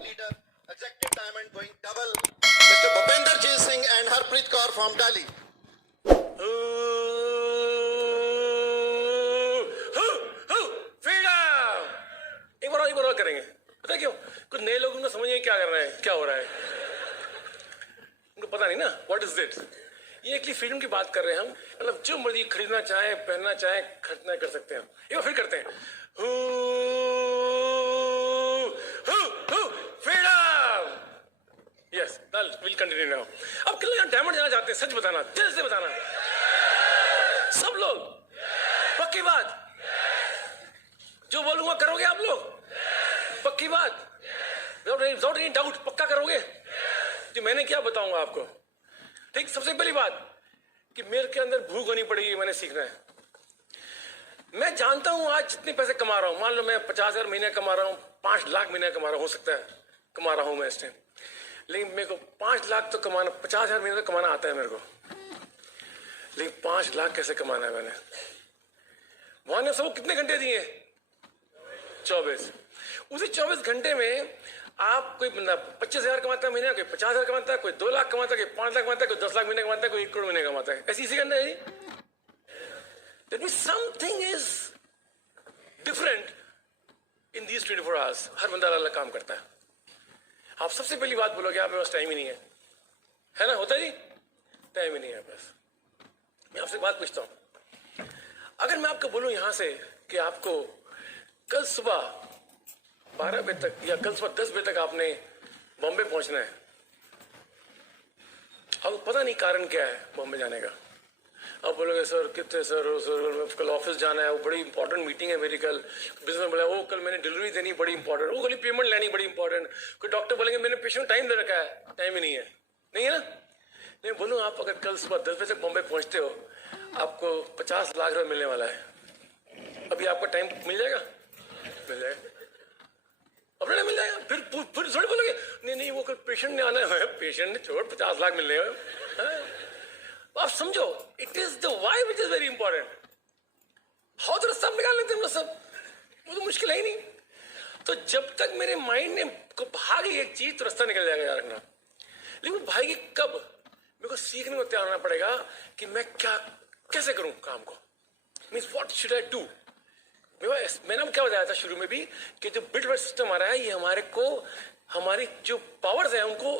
leader, executive diamond going double, Mr. Bhupender Ji Singh and Harpreet Kaur from Delhi. एक बार और करेंगे। पता क्यों? कुछ नए लोग उनको समझ नहीं क्या कर रहे हैं, क्या हो रहा है, उनको पता नहीं ना व्हाट इज इट। ये एक्चुअली फ्रीडम की बात कर रहे हैं हम, मतलब जो मर्जी खरीदना चाहे, पहनना चाहे, खरीदना कर सकते हैं। एक बार फिर करते हैं, freedom. Yes, will continue now. अब कितने यहाँ डायमंड जाना चाहते हैं? सच बताना, दिल से बताना, सब लोग, पक्की बात, जो बोलूंगा करोगे आप लोग, पक्की बात, विदाउट एनी डाउट, पक्का करोगे? जो मैंने क्या बताऊंगा आपको, ठीक। सबसे पहली बात कि मेरे के अंदर भूख होनी पड़ेगी, मैंने सीखना है। मैं जानता हूं आज जितने पैसे कमा रहा हूं, मान लो मैं 50,000 महीने कमा रहा हूं, 5 लाख महीने कमा रहा हूं, हो सकता है कमा रहा हूं मैं इस टाइम, लेकिन मेरे को 5 लाख तो कमाना, 50,000 महीने तो कमाना आता है मेरे को, लेकिन 5 लाख कैसे कमाना है मैंने? वहां ने सबको कितने घंटे दिए? 24। उसी 24 घंटे में आप, कोई बंदा 25,000 कमाता है महीने, कोई 50,000 कमाता है, कोई 2 लाख कमाता है, कोई 5 लाख कमाता है, कोई 10 लाख महीने कमाता है, कोई 1 करोड़ महीने कमाता है। ऐसी इसी के अंदर है। That means something is different in these 24 hours. हर बंदा अलग अलग काम करता है। आप सबसे पहली बात बोलोगे आप मेरे पास टाइम ही नहीं है ना? होता है जी, टाइम ही नहीं है बस। मैं आपसे बात पूछता हूं, अगर मैं आपको बोलूं यहां से कि आपको कल सुबह 12 बजे तक या कल सुबह 10 बजे तक आपने बॉम्बे पहुंचना है, अब पता नहीं कारण क्या है बॉम्बे जाने का। अब बोलोगे सर कितने सर कल ऑफिस जाना है, वो बड़ी इंपॉर्टेंट मीटिंग है मेरी, कल बिजनेस में बोला वो कल मैंने डिलीवरी देनी बड़ी इंपॉर्टेंट, वो कल पेमेंट लेनी बड़ी इंपॉर्टेंट, कोई डॉक्टर बोलेंगे मैंने पेशेंट टाइम दे रखा है, टाइम ही नहीं है, नहीं है ना? नहीं बोलूँ, आप अगर कल सुबह 10 बजे तक बॉम्बे पहुंचते हो, आपको 50 लाख रुपये मिलने वाला है। अभी आपका टाइम मिल जाएगा? मिल जाएगा, अपना मिल जाएगा। फिर थोड़ी बोलोगे नहीं वो कल पेशेंट ने आना है, पेशेंट ने छोड़ 50 लाख मिलने हैं। आप समझो, it is the why which is very important. How तो सब निकाल लेते हम लोग सब, वो तो मुश्किल है ही नहीं। तो जब तक मेरे माइंड ने को भागी एक चीज, तो रास्ता निकल जाएगा यार रखना, लेकिन वो भागी कब? मेरे को सीखने को तैयार होना पड़ेगा कि मैं क्या कैसे करूं काम को। Means what should I do. मैंने क्या बताया था शुरू में भी कि जो बिट सिस्टम आ रहा है, ये हमारे को हमारी जो पावर्स हैं उनको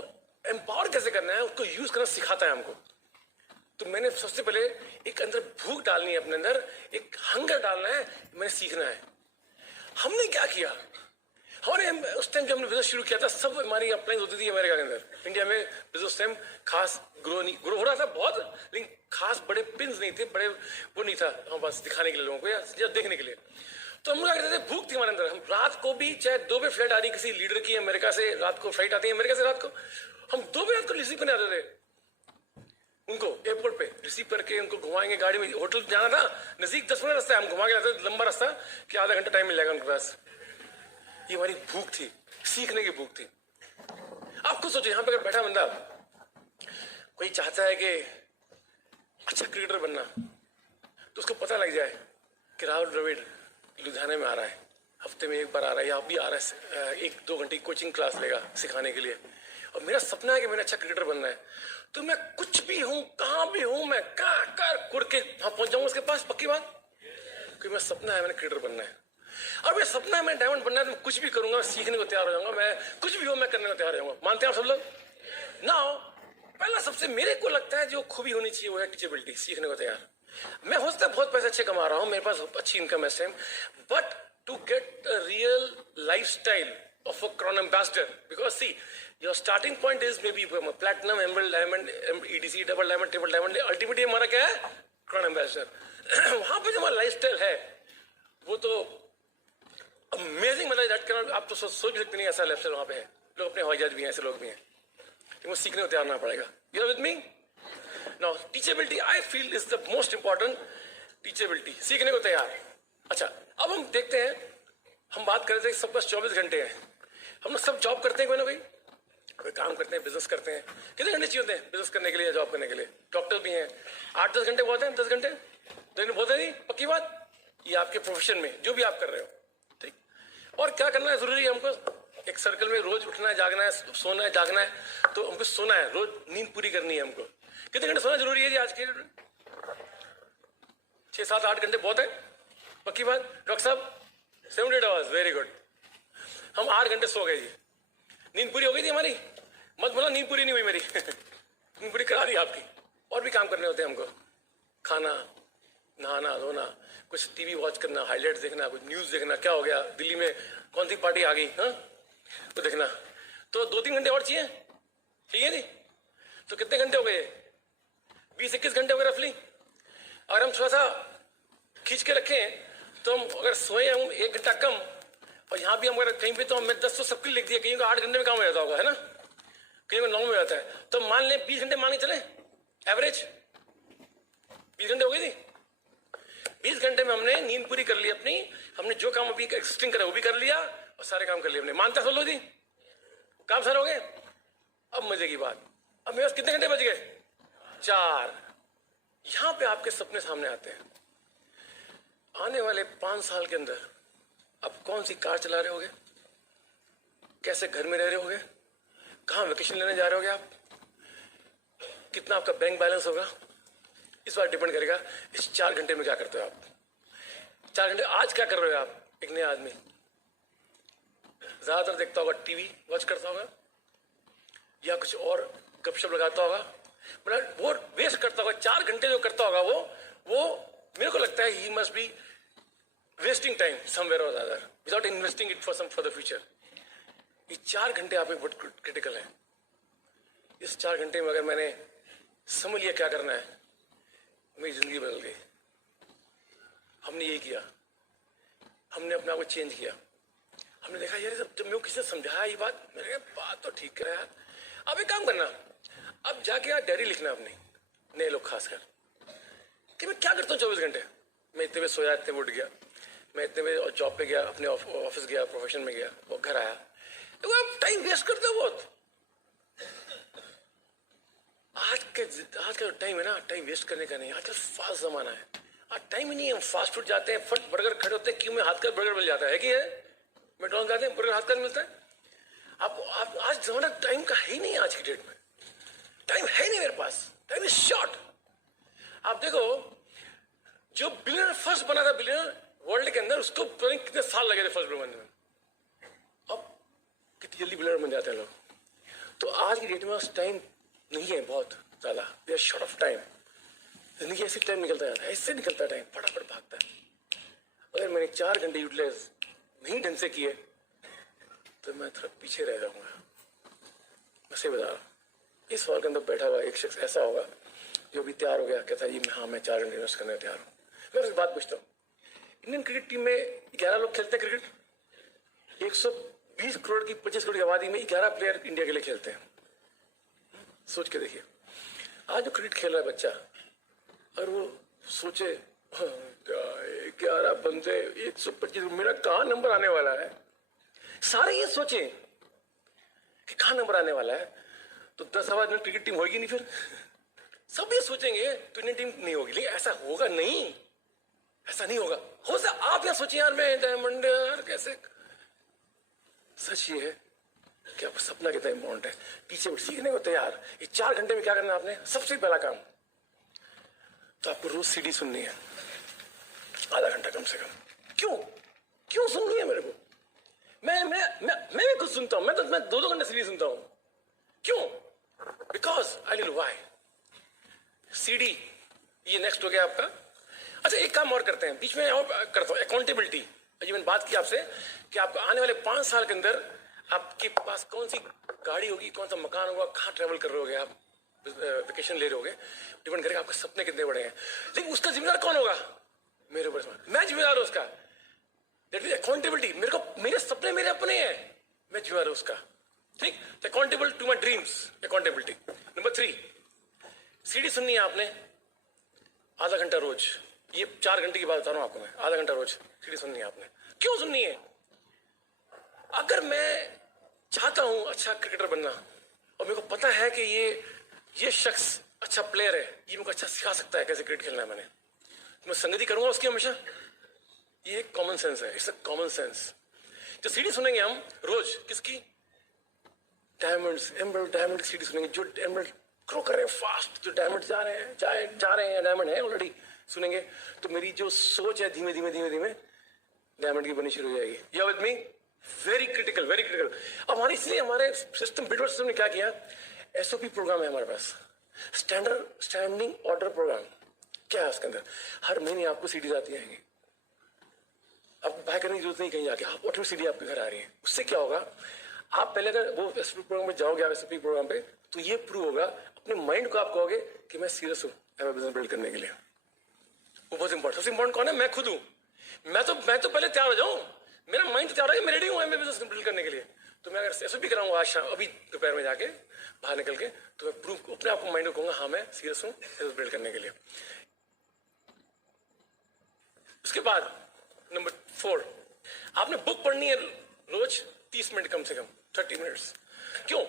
एम्पावर कैसे करना है, उसको यूज करना सिखाता है हमको। तो मैंने सबसे पहले एक अंदर भूख डालनी है, अपने अंदर एक हंगर डालना है, मैंने सीखना है। हमने क्या किया, हमारे उस टाइम जब हमने बिजनेस शुरू किया था, सब हमारी अपलाइंस होती थी अमेरिका के अंदर। इंडिया में बिजनेस टाइम खास ग्रो हो रहा था बहुत, लेकिन खास बड़े पिंस नहीं थे, बड़े वो नहीं था हमारे पास दिखाने के लिए लोगों को या देखने के लिए। तो हम लोग क्या करते थे, भूख थी हमारे अंदर। हम रात को भी, चाहे 2 बजे फ्लाइट आ रही किसी लीडर की अमेरिका से, रात को फ्लाइट आती है अमेरिका से, रात को हम 2 बजे रात को रिसीव करने आते थे उनको एयरपोर्ट पे, रिसीव करके उनको घुमाएंगे गाड़ी में। होटल जाना था नजदीक, 10 मिनट रास्ता है, हम घुमा के लाते, लंबा रास्ता कि आधा घंटा टाइम मिल जाएगा उनके पास। ये हमारी भूख थी, सीखने की भूख थी। आप खुद सोचो, यहां पे अगर बैठा बंदा कोई चाहता है कि अच्छा क्रिकेटर बनना, तो उसको पता लग जाए कि राहुल द्रविड़ लुधियाना में आ रहा है, हफ्ते में एक बार आ रहा है, या भी आ रहा है, 1-2 घंटे की कोचिंग क्लास लेगा सिखाने के लिए, और मेरा सपना है कि मैंने अच्छा क्रिकेटर बनना है, तो मैं कुछ भी हूं, कहां भी हूं, मैं कर के वहां पहुंच जाऊंगा उसके पास, पक्की बात। क्योंकि मेरा सपना है मैंने क्रिकेटर बनना है, और मेरा सपना है मैं डायमंड बनना है, तो मैं कुछ भी करूंगा, सीखने को तैयार हो जाऊंगा, मैं कुछ भी हो मैं करने को तैयार हो जाऊंगा। मानते हैं आप सब लोग? नाउ पहला सबसे मेरे को लगता है जो खूबी होनी चाहिए वो है टीचेबिलिटी, सीखने को तैयार। मैं हो सकता है बहुत पैसे अच्छे कमा रहा हूं, मेरे पास अच्छी इनकम है इस time, but to get a real lifestyle of a Crown Ambassador, because see, your starting point is maybe platinum, emerald, diamond, EDC, double diamond, triple diamond, ultimately हमारा क्या है? Crown Ambassador। वहां पे जो हमारा लाइफस्टाइल है वो तो अमेजिंग, मतलब दैट कैन, आप तो सोच भी सकते नहीं ऐसा लाइफस्टाइल वहां पे है। लोग अपने हवाई जहाज भी हैं, ऐसे लोग भी हैं, लेकिन वो सीखने को तैयार होना पड़ेगा। You are with me? Now teachability I feel is the most important. Teachability, सीखने को तैयार। अच्छा, अब हम देखते हैं, हम बात कर रहे थे सब पास 24 घंटे हैं, हम लोग सब जॉब करते हैं, कोई ना कोई काम करते हैं, बिजनेस करते हैं। कितने घंटे चाहिए होते हैं बिजनेस करने के लिए या जॉब करने के लिए? डॉक्टर भी हैं, 8-10 घंटे बहुत हैं, 10 घंटे लेकिन बहुत है नहीं, पक्की बात। ये आपके प्रोफेशन में जो भी आप कर रहे हो, ठीक। और क्या करना है जरूरी है हमको? एक सर्कल में रोज उठना है, जागना है, सोना है, जागना है, तो हमको सोना है, रोज नींद पूरी करनी है हमको। कितने घंटे सोना जरूरी है जी आज के? 6, 7, 8 घंटे बहुत है, पक्की बात। डॉक्टर साहब 7 8 आवर्स, वेरी गुड। हम 8 घंटे सो गए जी, नींद पूरी हो गई थी हमारी। मत बोला नींद पूरी नहीं हुई मेरी नींद पूरी करा दी आपकी। और भी काम करने होते हैं हमको, खाना, नहाना धोना, कुछ टीवी वॉच करना, हाईलाइट्स देखना, कुछ न्यूज देखना, क्या हो गया दिल्ली में, कौन सी पार्टी आ गई, हाँ तो देखना। तो 2-3 घंटे और चाहिए, ठीक है जी। तो कितने घंटे हो गए? 20-21 घंटे हो गए रफली। अगर हम थोड़ा सा खींच के रखें तो हम अगर सोए हम 1 घंटा कम, और यहाँ भी हम अगर कहीं पे, तो हमने 10 तो सबके लिख दिया, कहीं को 8 घंटे में काम हो जाता होगा, है ना, कहीं को 9 में हो जाता है। तो मान लें 20 घंटे मान के चले एवरेज, 20 घंटे हो गई थी। 20 घंटे में हमने नींद पूरी कर ली अपनी, हमने जो काम अभी एक्सिस्टिंग करा वो भी कर लिया, और सारे काम कर लिए हमने। मानता सब लोग जी, काम सारे हो गए। अब मजे की बात, अब मेरे पास कितने घंटे बच गए? 4। यहां पे आपके सपने सामने आते हैं। आने वाले 5 साल के अंदर आप कौन सी कार चला रहे होगे, कैसे घर में रह रहे होगे, कहां वेकेशन लेने जा रहे होगे आप, कितना आपका बैंक बैलेंस होगा, इस बार डिपेंड करेगा इस 4 घंटे में क्या करते हो आप। 4 घंटे आज क्या कर रहे हो आप? एक नया आदमी ज्यादातर देखता होगा, टीवी वॉच करता होगा या कुछ और गपशप लगाता होगा, मतलब वो वेस्ट करता होगा। 4 घंटे जो करता होगा वो मेरे को लगता है he must be wasting time somewhere और other without investing it for the future. ये 4 घंटे आप बहुत क्रिटिकल है। इस 4 घंटे में अगर मैंने समझ लिया क्या करना है, मेरी जिंदगी बदल गई। हमने यही किया, हमने अपने आप को चेंज किया। हमने देखा यार जब मैं किसी से समझाया ये बात, मैंने कहा बात तो ठीक है यार। अब एक काम करना, अब जाके यार डायरी लिखना अपनी, नए लोग खासकर, कि मैं क्या करता हूँ 24 घंटे। मैं इतने बजे सोया, इतने उठ गया, मैं इतने बजे जॉब पे गया, अपने ऑफिस गया, प्रोफेशन में गया, वो घर आया। तो आप टाइम वेस्ट करते हो बहुत। आज का जो टाइम है ना, टाइम वेस्ट करने का नहीं। आजकल फास्ट जमाना है, आज टाइम ही नहीं है। हम फास्ट फूड जाते हैं, फट बर्गर खड़े होते हैं, क्यों में हाथ का बर्गर मिल जाता है कि है, मैकडॉनल्ड्स जाते हैं बर्गर हाथ का मिलता है। आप आज जमाना टाइम का है ही नहीं। आज की डेट में टाइम है नहीं मेरे पास, टाइम इज शॉर्ट। आप देखो जो बिलियनर फर्स्ट बना था, बिलियनर वर्ल्ड के अंदर, उसको पता नहीं कितने साल लगे थे फर्स्ट बनने में। अब कितनी जल्दी बिलियनर बन जाते हैं लोग। तो आज की डेट में टाइम नहीं है बहुत ज्यादा, we are short of time. जिंदगी ऐसे टाइम निकलता जाता है, ऐसे निकलता है टाइम, फटाफट भागता है। अगर मैंने 4 घंटे यूटिलाइज नहीं ढंग से किए तो मैं थोड़ा पीछे रह जाऊंगा। मैं सही बता रहा हूँ। इस हॉल के अंदर बैठा हुआ एक शख्स ऐसा होगा जो भी तैयार हो गया, कहता है हाँ मैं 4 घंटे इन्वेस्ट करने तैयार हूँ। मैं एक बात पूछता हूँ, इंडियन क्रिकेट टीम में 11 लोग खेलते हैं क्रिकेट। 120 करोड़ की 25 करोड़ की आबादी में 11 प्लेयर इंडिया के लिए खेलते हैं। सोच के देखिए, आज जो क्रिकेट खेल रहा है बच्चा, और वो सोचे 11 बंदे 125, मेरा कहाँ नंबर आने वाला है। सारे ये सोचे कि कहाँ नंबर आने वाला है, तो 10 आवाज में क्रिकेट टीम होगी नहीं। फिर सब ये सोचेंगे तो इंडियन टीम नहीं होगी। लेकिन ऐसा होगा नहीं, ऐसा नहीं होगा। हो सकता आप क्या सोचिए यार, मैं डायमंड यार कैसे। सच ये है कि आपका सपना कितना इंपॉर्टेंट है। पीछे सीखने को तैयार। ये 4 घंटे में क्या करना है आपने? सबसे पहला काम तो आपको रोज सीडी सुननी है, आधा घंटा कम से कम। क्यों सुननी है मेरे को? मैं भी कुछ सुनता हूं। मैं 2-2 घंटे सीडी सुनता हूं। क्यों? Because I tell you why. CD ये नेक्स्ट हो गया आपका। अच्छा एक काम और करते हैं बीच में, और करता हूं अकाउंटेबिलिटी। ये मैंने बात की आपसे कि आप आने वाले 5 साल के अंदर आपके पास कौन सी गाड़ी होगी, कौन सा मकान होगा, कहाँ ट्रेवल कर रहे होगे आप, वेकेशन ले रहे होगे, डिपेंड करेगा आपके सपने कितने बड़े हैं। लेकिन उसका जिम्मेदार कौन होगा? मेरे ऊपर, मैं जिम्मेदार हूं उसका। That is accountability. मेरे सपने मेरे अपने हैं, मैं जिम्मेदार हूं उसका। ठीक, accountable to my dreams, accountability. Number 3, CD सुननी है आपने आधा घंटा रोज। ये 4 घंटे की बात बता रहा हूं आपको मैं। आधा घंटा रोज सीडी सुननी है आपने। क्यों सुननी है? अगर मैं चाहता हूं अच्छा क्रिकेटर बनना, और मेरे को पता है कि ये शख्स अच्छा प्लेयर है, ये मेरे को अच्छा सिखा सकता है कैसे क्रिकेट खेलना है, मैं संगति करूंगा उसकी हमेशा। ये एक कॉमन सेंस है, इट्स अ कॉमन सेंस जो सीडी सुनेंगे हम रोज, किसकी? डायमंड्स, एमरल्ड डायमंड की सीडी सुनेंगे, जो एमरल्ड ग्रो कर रहे हैं फास्ट, जो डायमंड जा रहे हैं, डायमंड है ऑलरेडी, सुनेंगे तो मेरी जो सोच है धीमे धीमे डायमंड की बनी शुरू हो जाएगी। या with me? Very critical, very critical. अब हमारे इसलिए हमारे सिस्टम, बिटवर्ड सिस्टम ने क्या किया, एसओपी प्रोग्राम है हमारे पास, स्टैंडिंग ऑर्डर प्रोग्राम। क्या है उसके अंदर? हर महीने आपको सीडीज आती आएंगी, आपको बाय करने की जरूरत नहीं कहीं जाके, आप ऑटो सीडी आपके घर आ रही है। उससे क्या होगा, आप पहले अगर वो एसओपी प्रोग्राम में जाओगे, आप एसओपी प्रोग्राम पे, तो ये प्रूव होगा, अपने माइंड को आप कहोगे कि मैं सीरियस हूं बिजनेस बिल्ड करने के लिए। वो बहुत इंपॉर्टेंट, सबसे इंपॉर्टेंट कौन है? मैं खुद हूं। मैं तो पहले तैयार हो जाऊं, मेरा माइंड तैयार है, मैं रेडी हूं बिजनेस बिल्ड करने के लिए। तो मैं अगर एसओपी कराऊंगा आज शाम, अभी दोपहर में जाके बाहर निकल के, तो मैं प्रूव अपने आप को, माइंड को कहूंगा हाँ मैं सीरियस हूं बिजनेस बिल्ड करने के लिए। उसके बाद नंबर 4, आपने बुक पढ़नी है रोज 30 मिनट कम से कम, 30 मिनट्स। क्यों?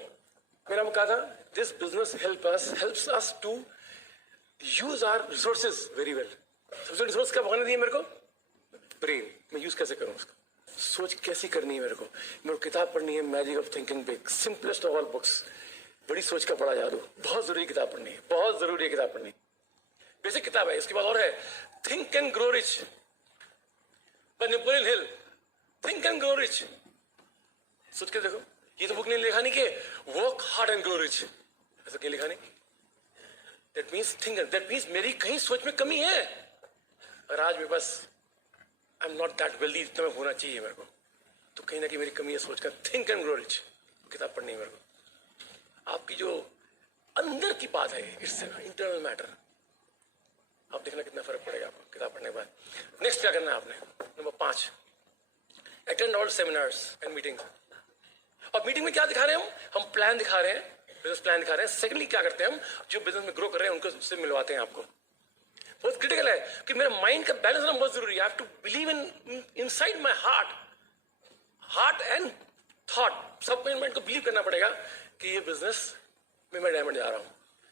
मैंने आपको कहा था, this business helps us to use our resources very well. सबसे रिसोर्स क्या भगवान ने दिया मेरे को? ब्रेन। मैं यूज कैसे करूं उसको, सोच कैसी करनी है मेरे को किताब पढ़नी है, magic of thinking big, simplest of all books, बड़ी सोच का बड़ा जादू। बहुत जरूरी किताब पढ़नी है, बहुत जरूरी है किताब पढ़नी, बेसिक किताब है। इसके बाद और है think and grow rich by Napoleon Hill. Think and grow rich, सोच के देखो, ये तो बुक ने लिखा नहीं कि work hard and grow rich, ऐसा क्यों लिखा नहीं? That means think, that means मेरी कहीं सोच में कमी है, और आज मेरे पास I am not that wealthy, इतना मैं होना चाहिए मेरे को, तो कहीं ना कहीं मेरी कमी है सोच का। थिंक एंड ग्रो रिच किताब पढ़नी है मेरे को। आपकी जो अंदर की बात है, इट्स इंटरनल मैटर, आप देखना कितना फर्क पड़ेगा आपको किताब पढ़ने के बाद। नेक्स्ट क्या करना है आपने? Number 5, attend all seminars and meetings. और मीटिंग में क्या दिखा रहे हैं हम प्लान दिखा रहे हैं, बिजनेस प्लान दिखा रहे हैं। सेकेंडली क्या करते हैं हम, जो बिजनेस में ग्रो कर रहे हैं उनको उससे मिलवाते हैं आपको। बहुत क्रिटिकल है कि मेरे माइंड का बैलेंस होना बहुत जरूरी है। I have to believe inside my heart and thought, सब माइंड को बिलीव करना पड़ेगा कि ये बिजनेस में मैं डायमंड जा रहा हूं।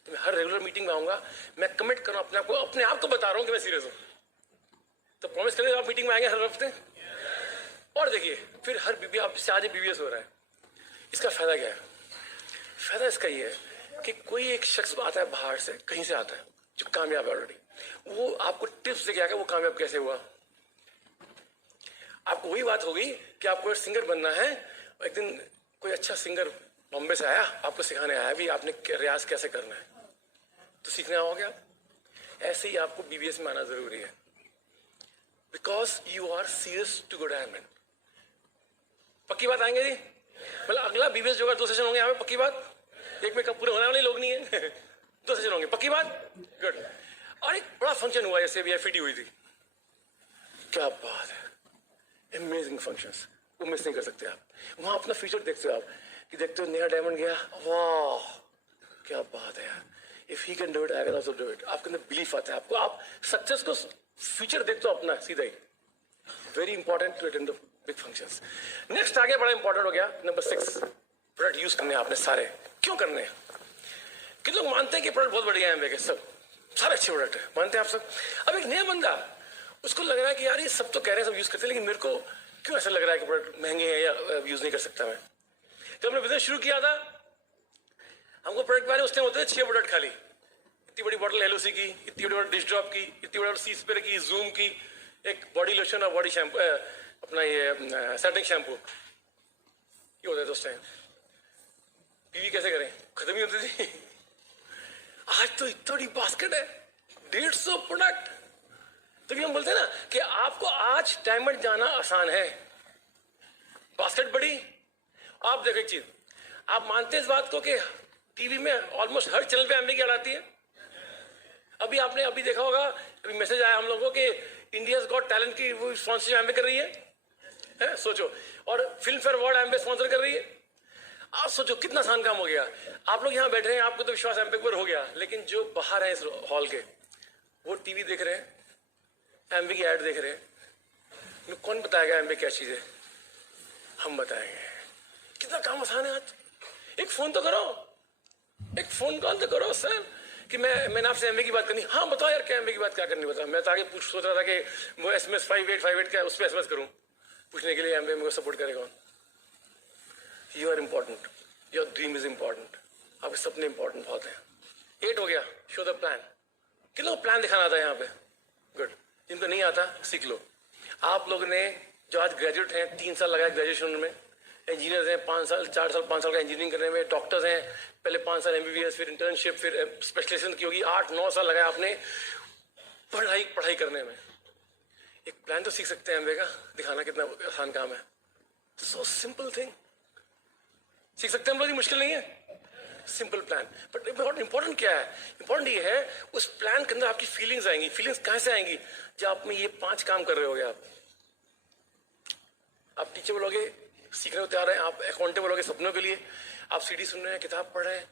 तो मैं हर रेगुलर मीटिंग में आऊंगा, मैं कमिट करूं अपने आप को बता रहा हूं कि मैं सीरियस हूं। तो प्रॉमिस करें आप मीटिंग में आएंगे हर हफ्ते। और देखिए फिर हर बीबी आपसे आज बीबीएस हो रहा है, इसका फायदा क्या है? फायदा इसका ये है कि कोई एक शख्स आता है बाहर से, कहीं से आता है जो कामयाब है ऑलरेडी, वो आपको टिप्स देके आएगा वो कामयाब कैसे हुआ। आपको वही बात होगी कि आपको सिंगर बनना है, एक दिन कोई अच्छा सिंगर बॉम्बे से आया, आपको सिखाने आया भी आपने रियाज कैसे करना है, तो सीखने आओगे आप। ऐसे ही आपको बीबीएस में आना जरूरी है, because you are serious to go diamond. पक्की बात आएंगे जी? मतलब अगला बीबीएस जो 2 सेशन होंगे यहाँ पे, पक्की बात? एक में कब पूरे होने वाले लोग नहीं है 2 सेशन होंगे, पक्की बात? गुड। और एक बड़ा फंक्शन हुआ जैसे अभी एफईटी हुई थी, क्या बात है, अमेजिंग फंक्शंस, वो मिस नहीं कर सकते आप। वहां अपना फ्यूचर देखते हो आप, कि देखते हो नया डायमंड गया, वाह क्या बात है यार, if he can do it I can also do it. आपके अंदर बिलीफ आता है, आपको आप सक्सेस को फ्यूचर देखते हो अपना सीधा ही। Very important to attend the big functions. Next आगे बड़ा इंपॉर्टेंट हो गया नंबर 6, प्रोडक्ट यूज करने हैं आपने सारे। क्यों करने हैं? कि लोग मानते हैं कि प्रोडक्ट बहुत बढ़िया है एमवे के, सब सारे अच्छे प्रोडक्ट है, मानते हैं आप सब। अब एक नया बंदा, उसको लग रहा है कि यार ये सब तो कह रहे हैं सब यूज करते हैं, लेकिन मेरे को क्यों ऐसा लग रहा है कि प्रोडक्ट महंगे हैं या यूज नहीं कर सकता मैं। जब हमने बिजनेस शुरू किया था, हमको प्रोडक्ट बारे उस टाइम होते थे 6 प्रोडक्ट खाली, इतनी बड़ी बॉटल एलओसी की, इतनी बड़ी डिश ड्रॉप की, इतनी बड़ी सी स्प्रे की, जूम की, एक बॉडी लोशन और बॉडी शैम्पू, अपना ये सेटिंग शैम्पू, ये होता है उस टाइम। पीवी कैसे करें, खत्म ही होती थी। आज तो इतनी बड़ी बास्केट है, 150 प्रोडक्ट। तो हम बोलते हैं ना कि आपको आज डायमंड जाना आसान है, बास्केट बड़ी। आप देखो एक चीज, आप मानते हैं इस बात को कि टीवी में ऑलमोस्ट हर चैनल पे एमवे की ऐड आती है। अभी आपने देखा होगा, अभी मैसेज आया हम लोगों को कि इंडियाज गॉट टैलेंट की वो स्पॉन्सरशिप एमवे कर रही है, सोचो। और film fair award Amway sponsor कर रही है। आप सोचो कितना आसान काम हो गया। आप लोग यहाँ बैठे हैं, आपको तो विश्वास एमवे पर हो गया, लेकिन जो बाहर है इस हॉल के, वो टीवी देख रहे हैं, एमवे की ऐड देख रहे हैं। कौन बताएगा एमवे क्या चीज है? हम बताएंगे। कितना काम आसान है आज। एक फोन तो करो, एक फोन कॉल तो करो सर, कि मैंने आपसे एमवे की बात करनी। हाँ बताओ यार, क्या एमवे की बात क्या करनी, बताओ। मैं तो आगे सोच रहा था कि वो SMS 5858 क्या उस पर SMS करूं, पूछने के लिए एमवे में सपोर्ट करेगा कौन? You are important, your dream is important, आपके सपने इंपॉर्टेंट बहुत हैं। 8 हो गया, शो द प्लान। कितना प्लान दिखाना आता है यहाँ पे? गुड। जिनको नहीं आता सीख लो। आप लोग ने जो आज ग्रेजुएट हैं, 3 साल लगाए ग्रेजुएशन में, इंजीनियर्स हैं 5 साल 4 साल 5 साल का इंजीनियरिंग करने में, डॉक्टर्स हैं पहले 5 साल एमबीबीएस, फिर इंटर्नशिप, फिर स्पेशलाइजेशन की होगी, 8-9 साल लगाया आपने पढ़ाई करने में। एक प्लान तो सीख सकते हैं एमवे का, दिखाना कितना आसान काम है। सो सिंपल थिंग, सीख सकते हैं हम लोग, मुश्किल नहीं है, सिंपल प्लान। बट इंपॉर्टेंट क्या है? इंपॉर्टेंट ये है उस प्लान के अंदर आपकी फीलिंग्स आएंगी। फीलिंग्स कहां से आएंगी? जब आप में ये 5 काम कर रहे होगे। आप टीचर बोलोगे, सीखने को तैयार हैं, आप अकाउंटेंट बोलोगे सपनों के लिए, आप सीडी सुन रहे हैं, किताब पढ़ रहे हैं,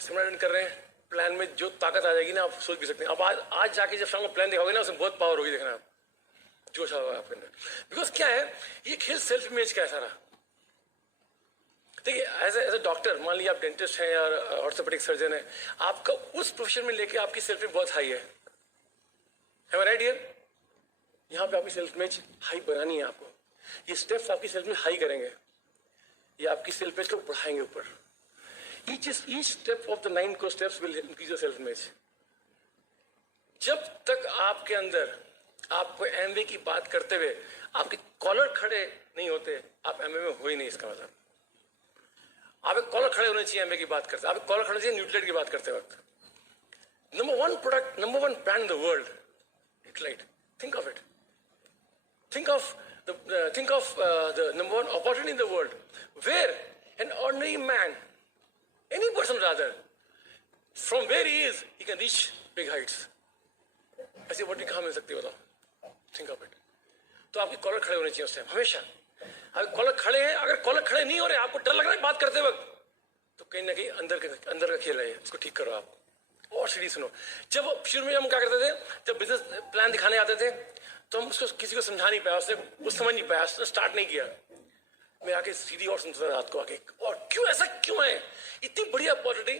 सेमिनार अटेंड कर रहे हैं, प्लान में जो ताकत आ जाएगी ना, आप सोच भी सकते हैं। आप आज जाके जब शाम को प्लान दिखाओगे ना, उसमें बहुत पावर होगी, देखना आप, जोश आएगा आपके अंदर। बिकॉज क्या है, ये खेल सेल्फ इमेज का है सारा। देखिए, एज ए डॉक्टर, मान लीजिए आप डेंटिस्ट हैं या ऑर्थोपेडिक सर्जन है, आपका उस प्रोफेशन में लेके आपकी सेल्फ इमेज बहुत हाई है। राइट हियर, यहाँ पे आपकी सेल्फ इमेज हाई बनानी है आपको। ये स्टेप्स आपकी सेल्फ इमेज हाई करेंगे, ये आपकी सेल्फ इमेज को बढ़ाएंगे ऊपर। Each step of the 9 core steps will increase your self image. जब तक आपके अंदर आपको एमवे की बात करते हुए आपके कॉलर खड़े नहीं होते, आप एमवे में हो ही नहीं। इसका मतलब आप एक कॉलर खड़े होने चाहिए एमवे की बात करते, आप एक कॉलर खड़े चाहिए न्यूट्रिलाइट की बात करते वक्त। Number 1 product, number 1 brand in the world, Nutrilite. Think of it, think of the number 1 opportunity in the world where an ordinary man, any person rather, from where he is, he can reach big heights. ऐसी बड़ी कहाँ मिल सकती है बताओ? Think of it. तो आपके collar खड़े होने चाहिए उस टाइम हमेशा। अगर कॉलर खड़े हैं, अगर कॉलर खड़े नहीं हो रहे, आपको डर लग रहा है बात करते वक्त, तो कहीं ना कहीं अंदर का खेल है, इसको ठीक करो आप। और सीढ़ी सुनो। जब शुरू में हम क्या करते थे, जब बिजनेस प्लान दिखाने आते थे, तो हम उसको किसी को समझा नहीं पाया, उसने वो समझ नहीं पाया, उसने स्टार्ट नहीं किया। मैं आके सीधी और सुनता था रात को आके, और क्यों ऐसा क्यों है? इतनी बढ़िया अपॉर्चुनिटी,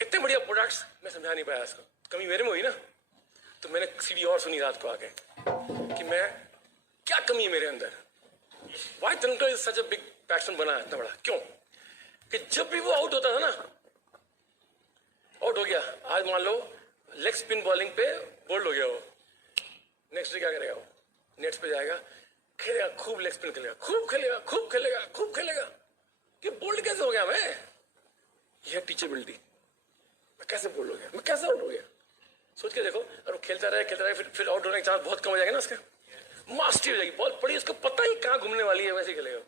इतने बढ़िया प्रोडक्ट्स, मैं समझा नहीं पाया इसको। कमी मेरे में हुई ना, तो मैंने सीधी और सुनी रात को आके कि मैं क्या कमी है मेरे अंदर। वाई तनका is such a big batsman बना इतना बड़ा, क्यों? कि जब भी वो आउट होता था ना, आउट हो गया, आज मान लो लेग स्पिन बॉलिंग पे बोल्ड हो गया वो, नेक्स्ट डे क्या करेगा वो? नेट्स पे जाएगा, खेलेगा, खूब लेग स्पिन खेलेगा, खूब खेलेगा, खूब खेलेगा, खूब खेलेगा। कि बोल्ड कैसे हो गया मैं? यह टीचेबिलिटी। मैं कैसे बोल्ड हो गया, मैं कैसे आउट हो गया? सोच के देखो, अगर वो खेलता रहे फिर आउट होने के चांस बहुत कम हो जाएगा ना उसका। मास्टरी हो जाएगी, बॉल पड़ी, उसको पता ही कहाँ घूमने वाली है, वैसे खेलेगा।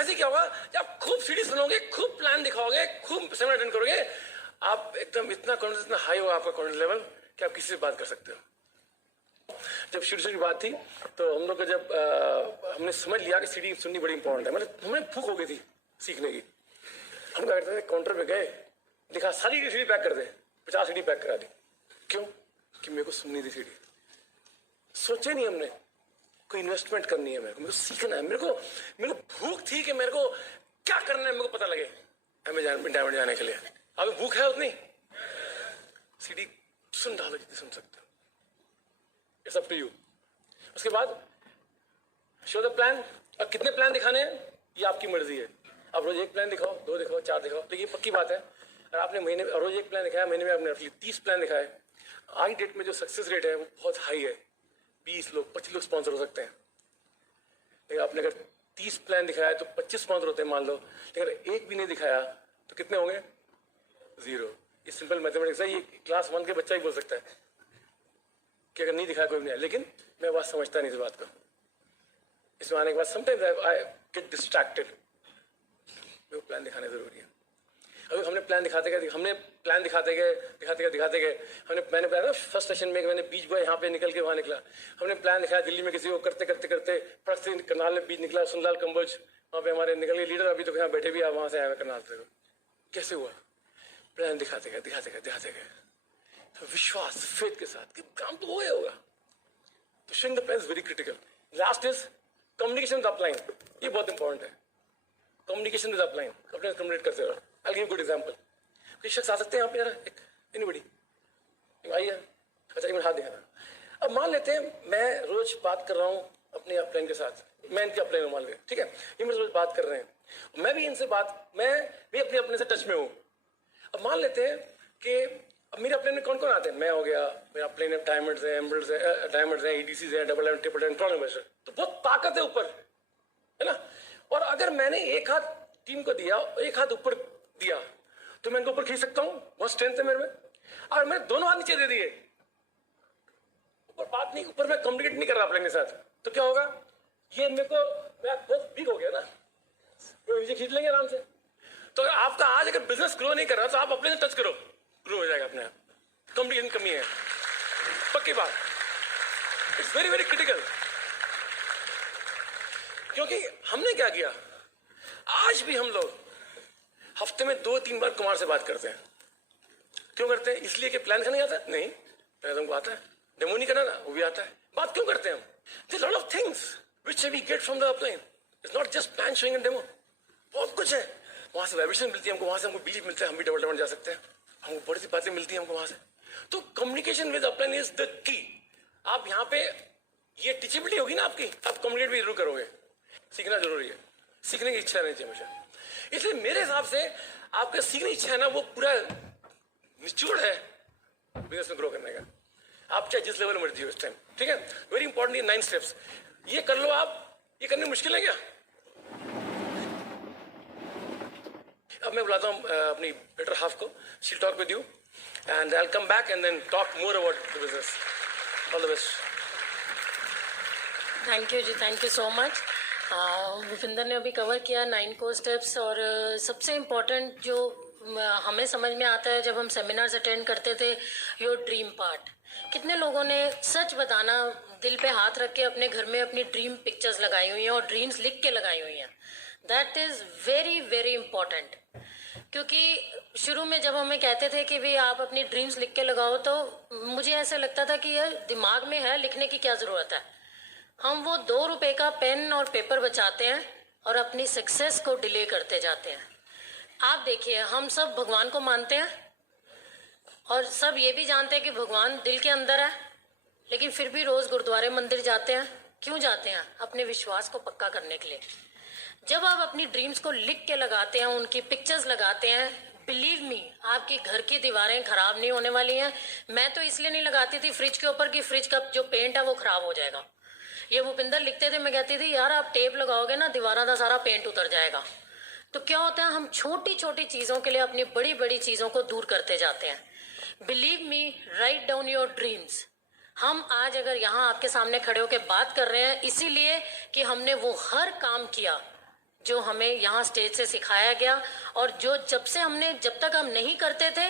ऐसे क्या होगा, जब खूब सीढ़ी सुनोगे, खूब प्लान दिखाओगे, खूब सेमिनार अटेंड करोगे, आप एकदम इतना कॉन्फिडेंस, इतना हाई होगा आपका कॉन्फिडेंस लेवल कि आप किसी से बात कर सकते हो। जब शुरू की बात थी, तो हम लोग को जब हमने समझ लिया कि सीढ़ी सुननी बड़ी इंपॉर्टेंट है, मतलब हमें भूख हो गई थी सीखने की। हम क्या करते थे, काउंटर पे गए, दिखा, सारी सीढ़ी पैक कर दे, 50 सीढ़ी पैक करा दी। क्यों? कि मेरे को सुननी थी सीढ़ी। सोचे नहीं हमने कोई इन्वेस्टमेंट करनी है, मेरे को सीखना है, मेरे को भूख थी कि मेरे को क्या करना है, मेरे को पता लगे डायमंड जाने के लिए। अभी भूख है उतनी, सीढ़ी सुन डालो जितनी सुन सकते हो, इट्स अप टू यू। उसके बाद शो द प्लान। और कितने प्लान दिखाने हैं ये आपकी मर्जी है। आप रोज एक प्लान दिखाओ, 2 दिखाओ, 4 दिखाओ, लेकिन ये पक्की बात है, अगर आपने महीने में रोज एक प्लान दिखाया, महीने में आपने 30 प्लान दिखाए, आज डेट में जो सक्सेस रेट है वो बहुत हाई है। 20 लोग 25 लोग स्पॉन्सर हो सकते हैं, लेकिन आपने अगर 30 प्लान दिखाया तो 25 स्पॉन्सर होते हैं मान लो, लेकिन अगर एक भी नहीं दिखाया तो कितने होंगे? 0। ये सिंपल मैथमेटिक्स है, ये क्लास 1 के बच्चा ही बोल सकता है कि अगर नहीं दिखाया कोई नहीं है। लेकिन मैं बात समझता नहीं इस बात को। इसमें आने के बाद समटाइम्स आई गेट डिस्ट्रैक्टेड। मेरे को प्लान दिखाना जरूरी है। अभी हमने प्लान दिखाते गए, मैंने प्लान फर्स्ट सेशन में मैंने बीच गया, यहाँ पे निकल के वहाँ निकला। हमने प्लान दिखाया दिल्ली में, किसी को करते फट से करनाल में बीच निकला, सुनलाल कंबोज, वहाँ पे हमारे निकल गए लीडर, अभी तो यहाँ बैठे भी आप, वहाँ से आए करनाल से। कैसे हुआ? प्लान दिखाते गए तो विश्वास, फेथ के साथ कि काम तो हो होगा। तो showing the plan is very critical. Last is communication with upline. ये बहुत इंपॉर्टेंट है, कम्युनिकेशन विद अपलाइन। अपने कम्युनिकेट करते रहो। I give good example. कोई शख्स आ सकते हैं यहाँ पे, यार एनीबॉडी आइए, अच्छा एक मिनट हाथ दिखाना। अब मान लेते हैं मैं रोज बात कर रहा हूँ अपनी अपलाइन के साथ, मैं इनकी अपलाइन मान लिया, ठीक है, ये मेरे से बात कर रहे हैं, मैं भी इनसे मैं भी अपने से टच में हूँ। अब मान लेते हैं कि अब मेरे अपलाइन में कौन कौन आते हैं, मैं हो गया, मेरा अपलाइन में डायमंड्स है, एमरल्ड्स है, डायमंड्स है, EDCs है, double diamond, triple diamond, Tron investor, तो बहुत ताकत है ऊपर, है ना। और अगर मैंने एक हाथ टीम को दिया, एक हाथ ऊपर दिया, तो मैं इनको ऊपर खींच सकता हूँ, बहुत स्ट्रेंथ है मेरे में। और मैं दोनों हाथ नीचे दे दिए, ऊपर बात नहीं, ऊपर मैं कम्युनिकेट नहीं कर रहा अपने साथ, तो क्या होगा, ये मेरे को, मैं बहुत वीक हो गया ना, नीचे खींच लेंगे आराम से। तो आपका आज अगर बिजनेस ग्रो नहीं कर रहा तो आप अपने से टच करो, ग्रो हो जाएगा अपने आप। कम्युनिकेशन कमी है, पक्की बात, इट्स वेरी वेरी क्रिटिकल। क्योंकि हमने क्या किया, आज भी हम लोग हफ्ते में 2-3 बार कुमार से बात करते हैं। क्यों करते हैं? इसलिए कि प्लान करने आता है? नहीं, प्लान हमको आता है, डेमो नहीं करना ना, वो भी आता है। बात क्यों करते हैं हम? There are lot of things which we get from the upline. It's not just plan showing and demo. बहुत कुछ है, वहां से वाइब्रेशन मिलती है हमको, वहां से हमको बिलीफ मिलता है, हम भी डबल डबल जा सकते हैं, हमको बड़ी सी बातें मिलती हैं हमको वहां से। तो communication with upline is the key. आप यहाँ पे ये टीचेबिलिटी होगी ना आपकी, आप कम्युनिकेट भी जरूर करोगे। सीखना जरूरी है, सीखने की इच्छा नहीं चाहिए हमेशा। इसलिए मेरे हिसाब से आपका सीखने की इच्छा है ना, वो पूरा निचोड़ है बिजनेस में ग्रो करने का। आप चाहे जिस लेवल मर्जी हो इस टाइम, ठीक है। वेरी इंपॉर्टेंट ये 9 स्टेप्स, ये कर लो आप। ये करने मुश्किल है क्या? अब मैं बुलाता हूँ अपनी बेटर हाफ को, she talk with you and I will come back and then talk more about the business. All the best. Thank you ji, thank you so much. Bhupinder ने अभी कवर किया 9 कोर स्टेप्स, और सबसे इम्पोर्टेंट जो हमें समझ में आता है जब हम सेमिनार्स अटेंड करते थे, योर ड्रीम पार्ट। कितने लोगों ने, सच बताना, दिल पे हाथ रख के अपने घर में अपनी ड्रीम पिक्चर्स लगाई हुई हैं और ड्रीम्स लिख के लगाई हुई हैं? That is very very important. क्योंकि शुरू में जब हमें कहते थे कि भाई आप अपनी ड्रीम्स लिख के लगाओ, तो मुझे ऐसा लगता था कि यार दिमाग में है, लिखने की क्या ज़रूरत है। हम वो 2 रुपए का पेन और पेपर बचाते हैं और अपनी सक्सेस को डिले करते जाते हैं। आप देखिए, हम सब भगवान को मानते हैं और सब ये भी जानते हैं कि भगवान दिल के अंदर है, लेकिन फिर भी रोज गुरुद्वारे मंदिर जाते हैं। क्यों जाते हैं? अपने विश्वास को पक्का करने के लिए। जब आप अपनी ड्रीम्स को लिख के लगाते हैं, उनकी पिक्चर्स लगाते हैं, बिलीव मी, आपकी घर की दीवारें खराब नहीं होने वाली हैं। मैं तो इसलिए नहीं लगाती थी फ्रिज के ऊपर कि फ्रिज का जो पेंट है वो खराब हो जाएगा। ये भूपिंदर लिखते थे, मैं कहती थी यार आप टेप लगाओगे ना, दीवारों का सारा पेंट उतर जाएगा। तो क्या होता है, हम छोटी छोटी चीजों के लिए अपनी बड़ी बड़ी चीजों को दूर करते जाते हैं। Believe me, write down your dreams. हम आज अगर यहाँ आपके सामने खड़े होकर बात कर रहे हैं, इसीलिए कि हमने वो हर काम किया जो हमें यहाँ स्टेज से सिखाया गया, और जो जब तक हम नहीं करते थे,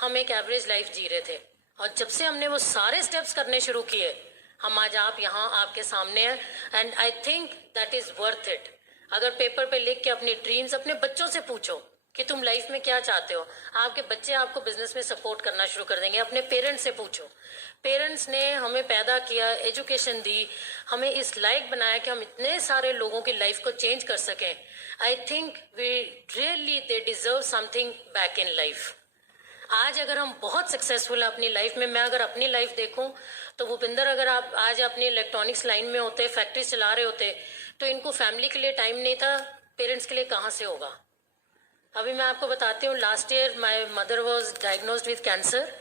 हम एक एवरेज लाइफ जी रहे थे, और जब से हमने वो सारे स्टेप्स करने शुरू किए, हम आज आप यहाँ आपके सामने हैं। And I think that is worth it. अगर पेपर पे लिख के अपनी ड्रीम्स, अपने बच्चों से पूछो कि तुम लाइफ में क्या चाहते हो, आपके बच्चे आपको बिजनेस में सपोर्ट करना शुरू कर देंगे। अपने पेरेंट्स से पूछो, पेरेंट्स ने हमें पैदा किया, एजुकेशन दी, हमें इस लायक बनाया कि हम इतने सारे लोगों की लाइफ को चेंज कर सकें। I think we really they deserve something back in life. आज अगर हम बहुत सक्सेसफुल हैं अपनी लाइफ में, मैं अगर अपनी लाइफ देखूं तो भूपिंदर, अगर आप आज अपनी इलेक्ट्रॉनिक्स लाइन में होते, फैक्ट्री चला रहे होते, तो इनको फैमिली के लिए टाइम नहीं था, पेरेंट्स के लिए कहाँ से होगा। अभी मैं आपको बताती हूँ, last year my mother was diagnosed with cancer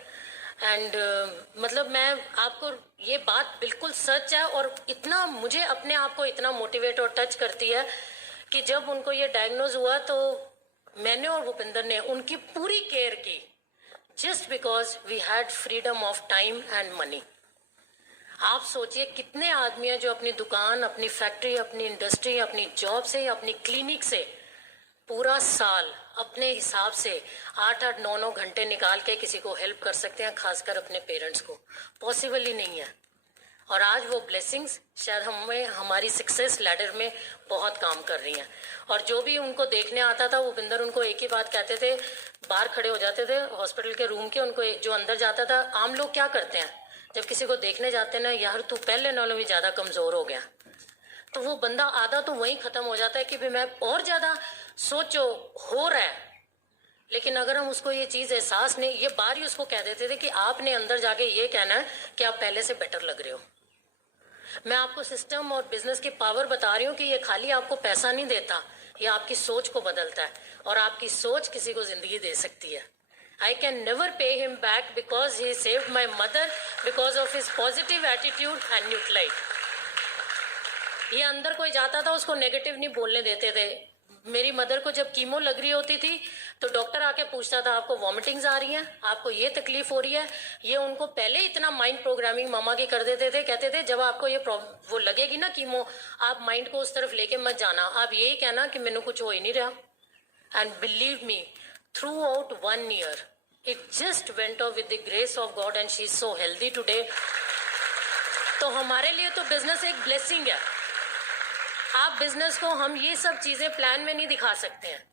and मतलब मैं आपको, ये बात बिल्कुल सच है, और इतना मुझे अपने आप को इतना मोटिवेट और टच करती है कि जब उनको ये डायग्नोज हुआ तो मैंने और भूपिंदर ने उनकी पूरी केयर की, just because we had freedom of time and money. आप सोचिए कितने आदमी हैं जो अपनी दुकान, अपनी फैक्ट्री, अपनी इंडस्ट्री, अपनी जॉब से, अपनी क्लिनिक से पूरा साल अपने हिसाब से 8-8, 9-9 घंटे निकाल के किसी को हेल्प कर सकते हैं, खासकर अपने पेरेंट्स को। पॉसिबल ही नहीं है। और आज वो ब्लेसिंग्स शायद हमें हमारी सक्सेस लैडर में बहुत काम कर रही हैं। और जो भी उनको देखने आता था, भूपिंदर उनको एक ही बात कहते थे, बाहर खड़े हो जाते थे हॉस्पिटल के रूम के, उनको जो अंदर जाता था, आम लोग क्या करते हैं जब किसी को देखने जाते हैं ना, यार तू पहले नालों भी ज़्यादा कमज़ोर हो गया, तो वो बंदा आधा तो वहीं ख़त्म हो जाता है कि भाई मैं और ज़्यादा, सोचो हो रहा है। लेकिन अगर हम उसको ये चीज़ एहसास नहीं, ये बार ही उसको कह देते थे कि आपने अंदर जाके ये कहना है कि आप पहले से बेटर लग रहे हो। मैं आपको सिस्टम और बिजनेस की पावर बता रही हूँ कि ये खाली आपको पैसा नहीं देता, ये आपकी सोच को बदलता है, और आपकी सोच किसी को जिंदगी दे सकती है. I can never pay him back because he saved my mother because of his positive attitude and neutralite. ये अंदर कोई जाता था उसको नेगेटिव नहीं बोलने देते थे. मेरी मदर को जब कीमो लग रही होती थी तो डॉक्टर आके पूछता था आपको वॉमिटिंग्स आ रही हैं, आपको ये तकलीफ हो रही है. ये उनको पहले इतना माइंड प्रोग्रामिंग मामा की कर देते थे. कहते थे जब आपको ये वो लगेगी ना कीमो, आप माइंड को उस तरफ लेके मत जाना, आप यही कहना कि मैंने कुछ हो ही नहीं रहा. And believe me, throughout 1 year it just went off with the grace of God and she is so healthy today. तो हमारे लिए तो बिजनेस एक ब्लेसिंग है. आप बिजनेस को, हम ये सब चीजें प्लान में नहीं दिखा सकते हैं,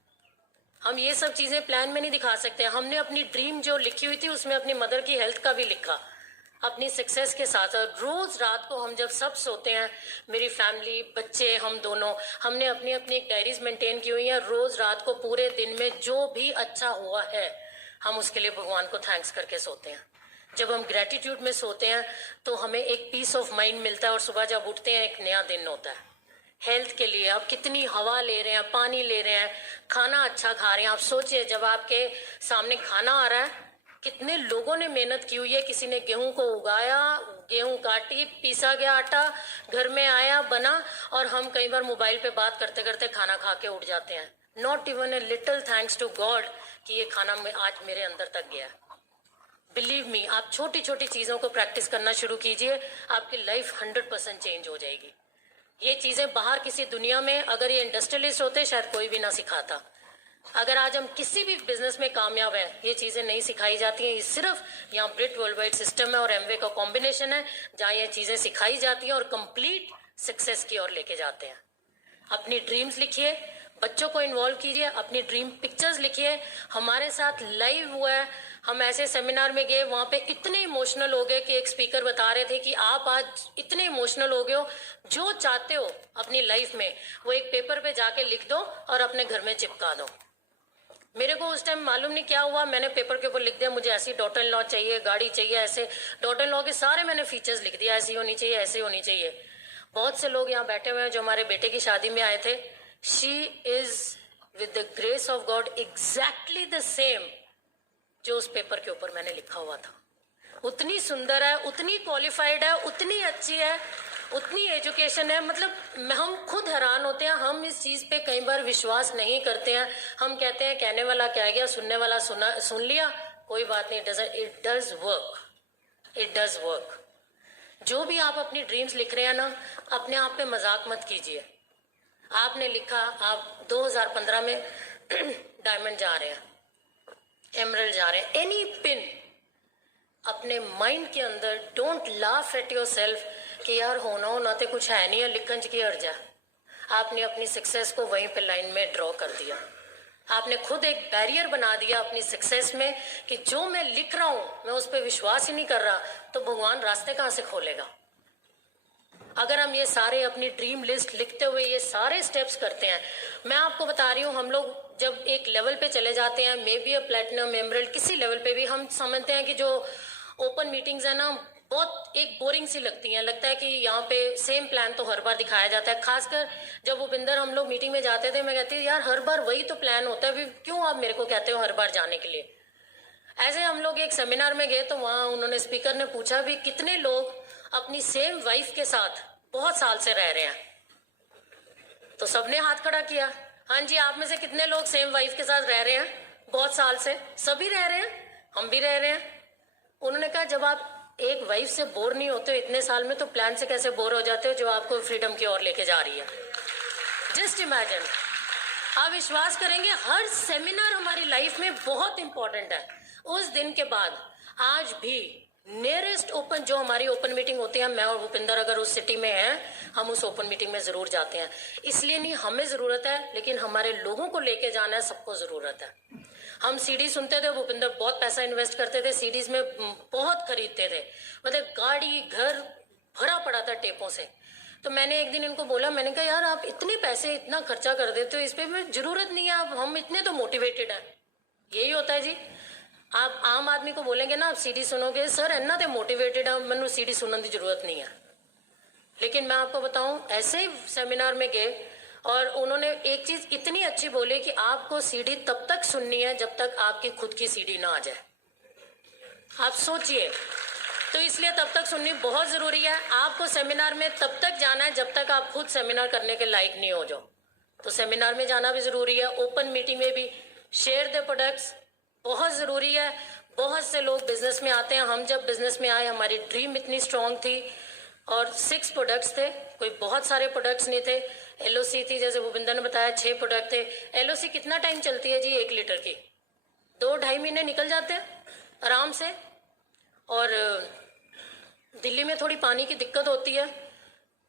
हम ये सब चीजें प्लान में नहीं दिखा सकते हैं. हमने अपनी ड्रीम जो लिखी हुई थी उसमें अपनी मदर की हेल्थ का भी लिखा, अपनी सक्सेस के साथ. रोज रात को हम जब सब सोते हैं, मेरी फैमिली, बच्चे, हम दोनों, हमने अपनी अपनी एक डायरीज मेंटेन की हुई है. रोज रात को पूरे दिन में जो भी अच्छा हुआ है हम उसके लिए भगवान को थैंक्स करके सोते हैं. जब हम ग्रेटिट्यूड में सोते हैं तो हमें एक पीस ऑफ माइंड मिलता है, और सुबह जब उठते हैं एक नया दिन होता है. हेल्थ के लिए आप कितनी हवा ले रहे हैं, पानी ले रहे हैं, खाना अच्छा खा रहे हैं. आप सोचिए जब आपके सामने खाना आ रहा है, कितने लोगों ने मेहनत की हुई है. किसी ने गेहूं को उगाया, गेहूं काटी, पीसा गया आटा, घर में आया, बना, और हम कई बार मोबाइल पे बात करते करते खाना खा के उठ जाते हैं. Not even a little thanks to god कि ये खाना आज मेरे अंदर तक गया. बिलीव मी, आप छोटी छोटी चीजों को प्रैक्टिस करना शुरू कीजिए, आपकी लाइफ 100% चेंज हो जाएगी. ये चीजें बाहर किसी दुनिया में अगर ये इंडस्ट्रियलिस्ट होते शायद कोई भी ना सिखाता. अगर आज हम किसी भी बिजनेस में कामयाब हैं, ये चीजें नहीं सिखाई जाती हैं. ये सिर्फ यहाँ ब्रिट वर्ल्ड वाइड सिस्टम है और एमवे का कॉम्बिनेशन है जहाँ ये चीजें सिखाई जाती हैं और कंप्लीट सक्सेस की ओर लेके जाते हैं. अपनी ड्रीम्स लिखिए, बच्चों को इन्वॉल्व कीजिए, अपनी ड्रीम पिक्चर्स लिखिए. हमारे साथ लाइव हुआ है, हम ऐसे सेमिनार में गए, वहां पे इतने इमोशनल हो गए कि एक स्पीकर बता रहे थे कि आप आज इतने इमोशनल हो गए हो, जो चाहते हो अपनी लाइफ में वो एक पेपर पे जाके लिख दो और अपने घर में चिपका दो. मेरे को उस टाइम मालूम नहीं क्या हुआ, मैंने पेपर के ऊपर लिख दिया मुझे ऐसी डॉटर इन लॉ चाहिए, गाड़ी चाहिए, ऐसे डॉटर इन लॉ के सारे मैंने फीचर्स लिख दिया, ऐसी होनी चाहिए, ऐसी होनी चाहिए. बहुत से लोग यहाँ बैठे हुए हैं जो हमारे बेटे की शादी में आए थे. She is with the grace of God exactly the same जो उस पेपर के ऊपर मैंने लिखा हुआ था. उतनी सुंदर है, उतनी क्वालिफाइड है, उतनी अच्छी है, उतनी एजुकेशन है. मतलब हम खुद हैरान होते हैं, हम इस चीज पे कई बार विश्वास नहीं करते हैं. हम कहते हैं कहने वाला कह गया, सुनने वाला सुन लिया, कोई बात नहीं. It does work, it does work. जो भी आप अपनी ड्रीम्स लिख रहे हैं ना, अपने आप पे मजाक मत कीजिए. आपने लिखा आप 2015 में डायमंड जा रहे हैं, एमरल्ड जा रहे हैं, एनी पिन, अपने माइंड के अंदर don't laugh at your self कि यार होना तो कुछ है नहीं है, लिखन की अर्जा. आपने अपनी सक्सेस को वहीं पे लाइन में ड्रॉ कर दिया. आपने खुद एक बैरियर बना दिया अपनी सक्सेस में कि जो मैं लिख रहा हूं मैं उस पर विश्वास ही नहीं कर रहा, तो भगवान रास्ते कहां से खोलेगा. अगर हम ये सारे अपनी ड्रीम लिस्ट लिखते हुए ये सारे स्टेप्स करते हैं, मैं आपको बता रही हूँ, हम लोग जब एक लेवल पे चले जाते हैं, मे बी प्लेटिनम, एमरल्ड, किसी लेवल पे भी, हम समझते हैं कि जो ओपन मीटिंग्स है ना बहुत एक बोरिंग सी लगती हैं. लगता है कि यहाँ पे सेम प्लान तो हर बार दिखाया जाता है. खासकर जब भूपिंदर हम लोग मीटिंग में जाते थे, मैं कहती थी यार हर बार वही तो प्लान होता है, क्यों आप मेरे को कहते हो हर बार जाने के लिए. ऐसे हम लोग एक सेमिनार में गए तो वहाँ उन्होंने, स्पीकर ने पूछा भी कितने लोग अपनी सेम वाइफ के साथ बहुत साल से रह रहे हैं. तो सबने हाथ खड़ा किया. हाँ जी, आप में से कितने लोग सेम वाइफ के साथ रह रहे हैं बहुत साल से? सभी रह रहे हैं, हम भी रह रहे हैं. उन्होंने कहा जब आप एक वाइफ से बोर नहीं होते हो इतने साल में, तो प्लान से कैसे बोर हो जाते हो जो आपको फ्रीडम की ओर लेके जा रही है. Just imagine. आप विश्वास करेंगे हर सेमिनार हमारी लाइफ में बहुत इंपॉर्टेंट है. उस दिन के बाद आज भी नियरेस्ट ओपन जो हमारी ओपन मीटिंग होती है, मैं और भूपिंदर अगर उस सिटी में हैं, हम उस ओपन मीटिंग में जरूर जाते हैं. इसलिए नहीं हमें जरूरत है, लेकिन हमारे लोगों को लेके जाना है, सबको जरूरत है. हम सीडी सुनते थे, भूपिंदर बहुत पैसा इन्वेस्ट करते थे, सीडीज में बहुत खरीदते थे, मतलब गाड़ी घर भरा पड़ा था टेपों से. तो मैंने एक दिन इनको बोला, मैंने कहा यार आप इतने पैसे इतना खर्चा कर देते हो, इस पे जरूरत नहीं है, आप हम इतने तो मोटिवेटेड हैं. यही होता है जी. आप आम आदमी को बोलेंगे ना आप सीडी सुनोगे, सर इन्ना तो मोटिवेटेड है, मैंने सीडी सुनने की जरूरत नहीं है. लेकिन मैं आपको बताऊं, ऐसे ही सेमिनार में गए और उन्होंने एक चीज इतनी अच्छी बोली कि आपको सीडी तब तक सुननी है जब तक आपकी खुद की सीडी ना आ जाए। आप सोचिए, तो इसलिए तब तक सुननी बहुत जरूरी है। आपको सेमिनार में तब तक जाना है जब तक आप खुद सेमिनार करने के लायक नहीं हो जाओ। तो सेमिनार में जाना भी जरूरी है, ओपन मीटिंग में भी शेयर द प्रोडक्ट्स बहुत जरूरी है। बहुत से लोग बिजनेस में आते हैं, हम जब बिजनेस में आए हमारी ड्रीम इतनी स्ट्रांग थी और 6 प्रोडक्ट्स थे, कोई बहुत सारे प्रोडक्ट्स नहीं थे। एलओसी थी, जैसे भूपिंदर ने बताया 6 प्रोडक्ट थे। एलओसी कितना टाइम चलती है जी? 1 लीटर की 2-2.5 महीने निकल जाते हैं आराम से। और दिल्ली में थोड़ी पानी की दिक्कत होती है,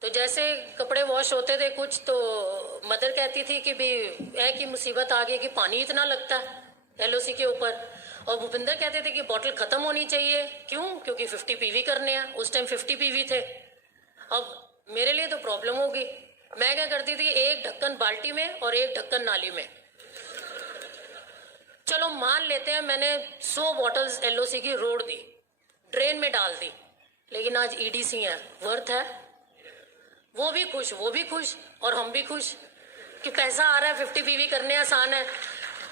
तो जैसे कपड़े वॉश होते थे कुछ, तो मदर कहती थी कि भी है कि मुसीबत आ गई कि पानी इतना लगता है एलओसी के ऊपर। और भूपिंदर कहते थे कि बोतल खत्म होनी चाहिए। क्यों? क्योंकि 50 पीवी करने हैं। उस टाइम 50 पीवी थे। अब मेरे लिए तो प्रॉब्लम होगी। मैं क्या करती थी, एक ढक्कन बाल्टी में और एक ढक्कन नाली में। चलो मान लेते हैं मैंने 100 बॉटल्स एलओसी की रोड दी, ड्रेन में डाल दी, लेकिन आज ईडीसी है, वर्थ है? वो भी खुश और हम भी खुश कि पैसा आ रहा है, 50 पीवी करने आसान है।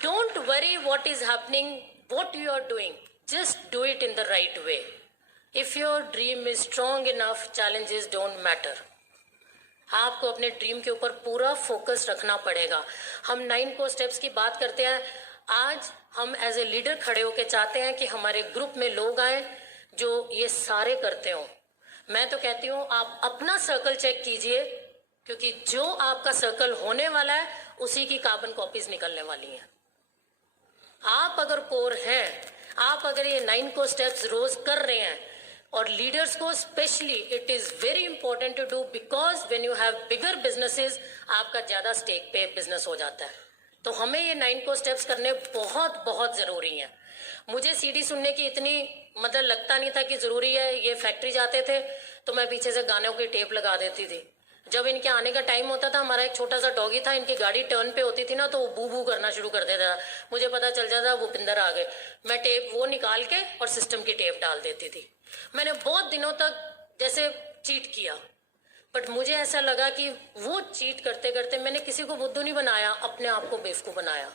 Don't worry what is happening, what you are doing, just do it in the right way. If your dream is strong enough, challenges don't matter. आपको अपने ड्रीम के ऊपर पूरा फोकस रखना पड़ेगा। हम 9 को स्टेप्स की बात करते हैं। आज हम एज ए लीडर खड़े होकर चाहते हैं कि हमारे ग्रुप में लोग आए जो ये सारे करते हो। मैं तो कहती हूँ आप अपना सर्कल चेक कीजिए, क्योंकि जो आपका सर्कल होने वाला है उसी की कार्बन कॉपीज निकलने वाली हैं। आप अगर कोर हैं, आप अगर ये 9 को स्टेप्स रोज कर रहे हैं, और लीडर्स को specially it is very important to do, because when you have bigger businesses आपका ज्यादा स्टेक पे बिजनेस हो जाता है। तो हमें ये 9 को स्टेप्स करने बहुत बहुत जरूरी हैं। मुझे सीडी सुनने की इतनी मतलब लगता नहीं था कि जरूरी है। ये फैक्ट्री जाते थे तो मैं पीछे से गानों की टेप लगा देती थी। जब इनके आने का टाइम होता था, हमारा एक छोटा सा डॉगी था, इनकी गाड़ी टर्न पे होती थी ना, तो वो बू बू करना शुरू कर देता था। मुझे पता चल जाता भूपिंदर आ गए। मैं टेप वो निकाल के और सिस्टम की टेप डाल देती थी। मैंने बहुत दिनों तक जैसे चीट किया, बट मुझे ऐसा लगा कि वो चीट करते करते मैंने किसी को बुद्धू नहीं बनाया, अपने आप को बेवकूफ बनाया।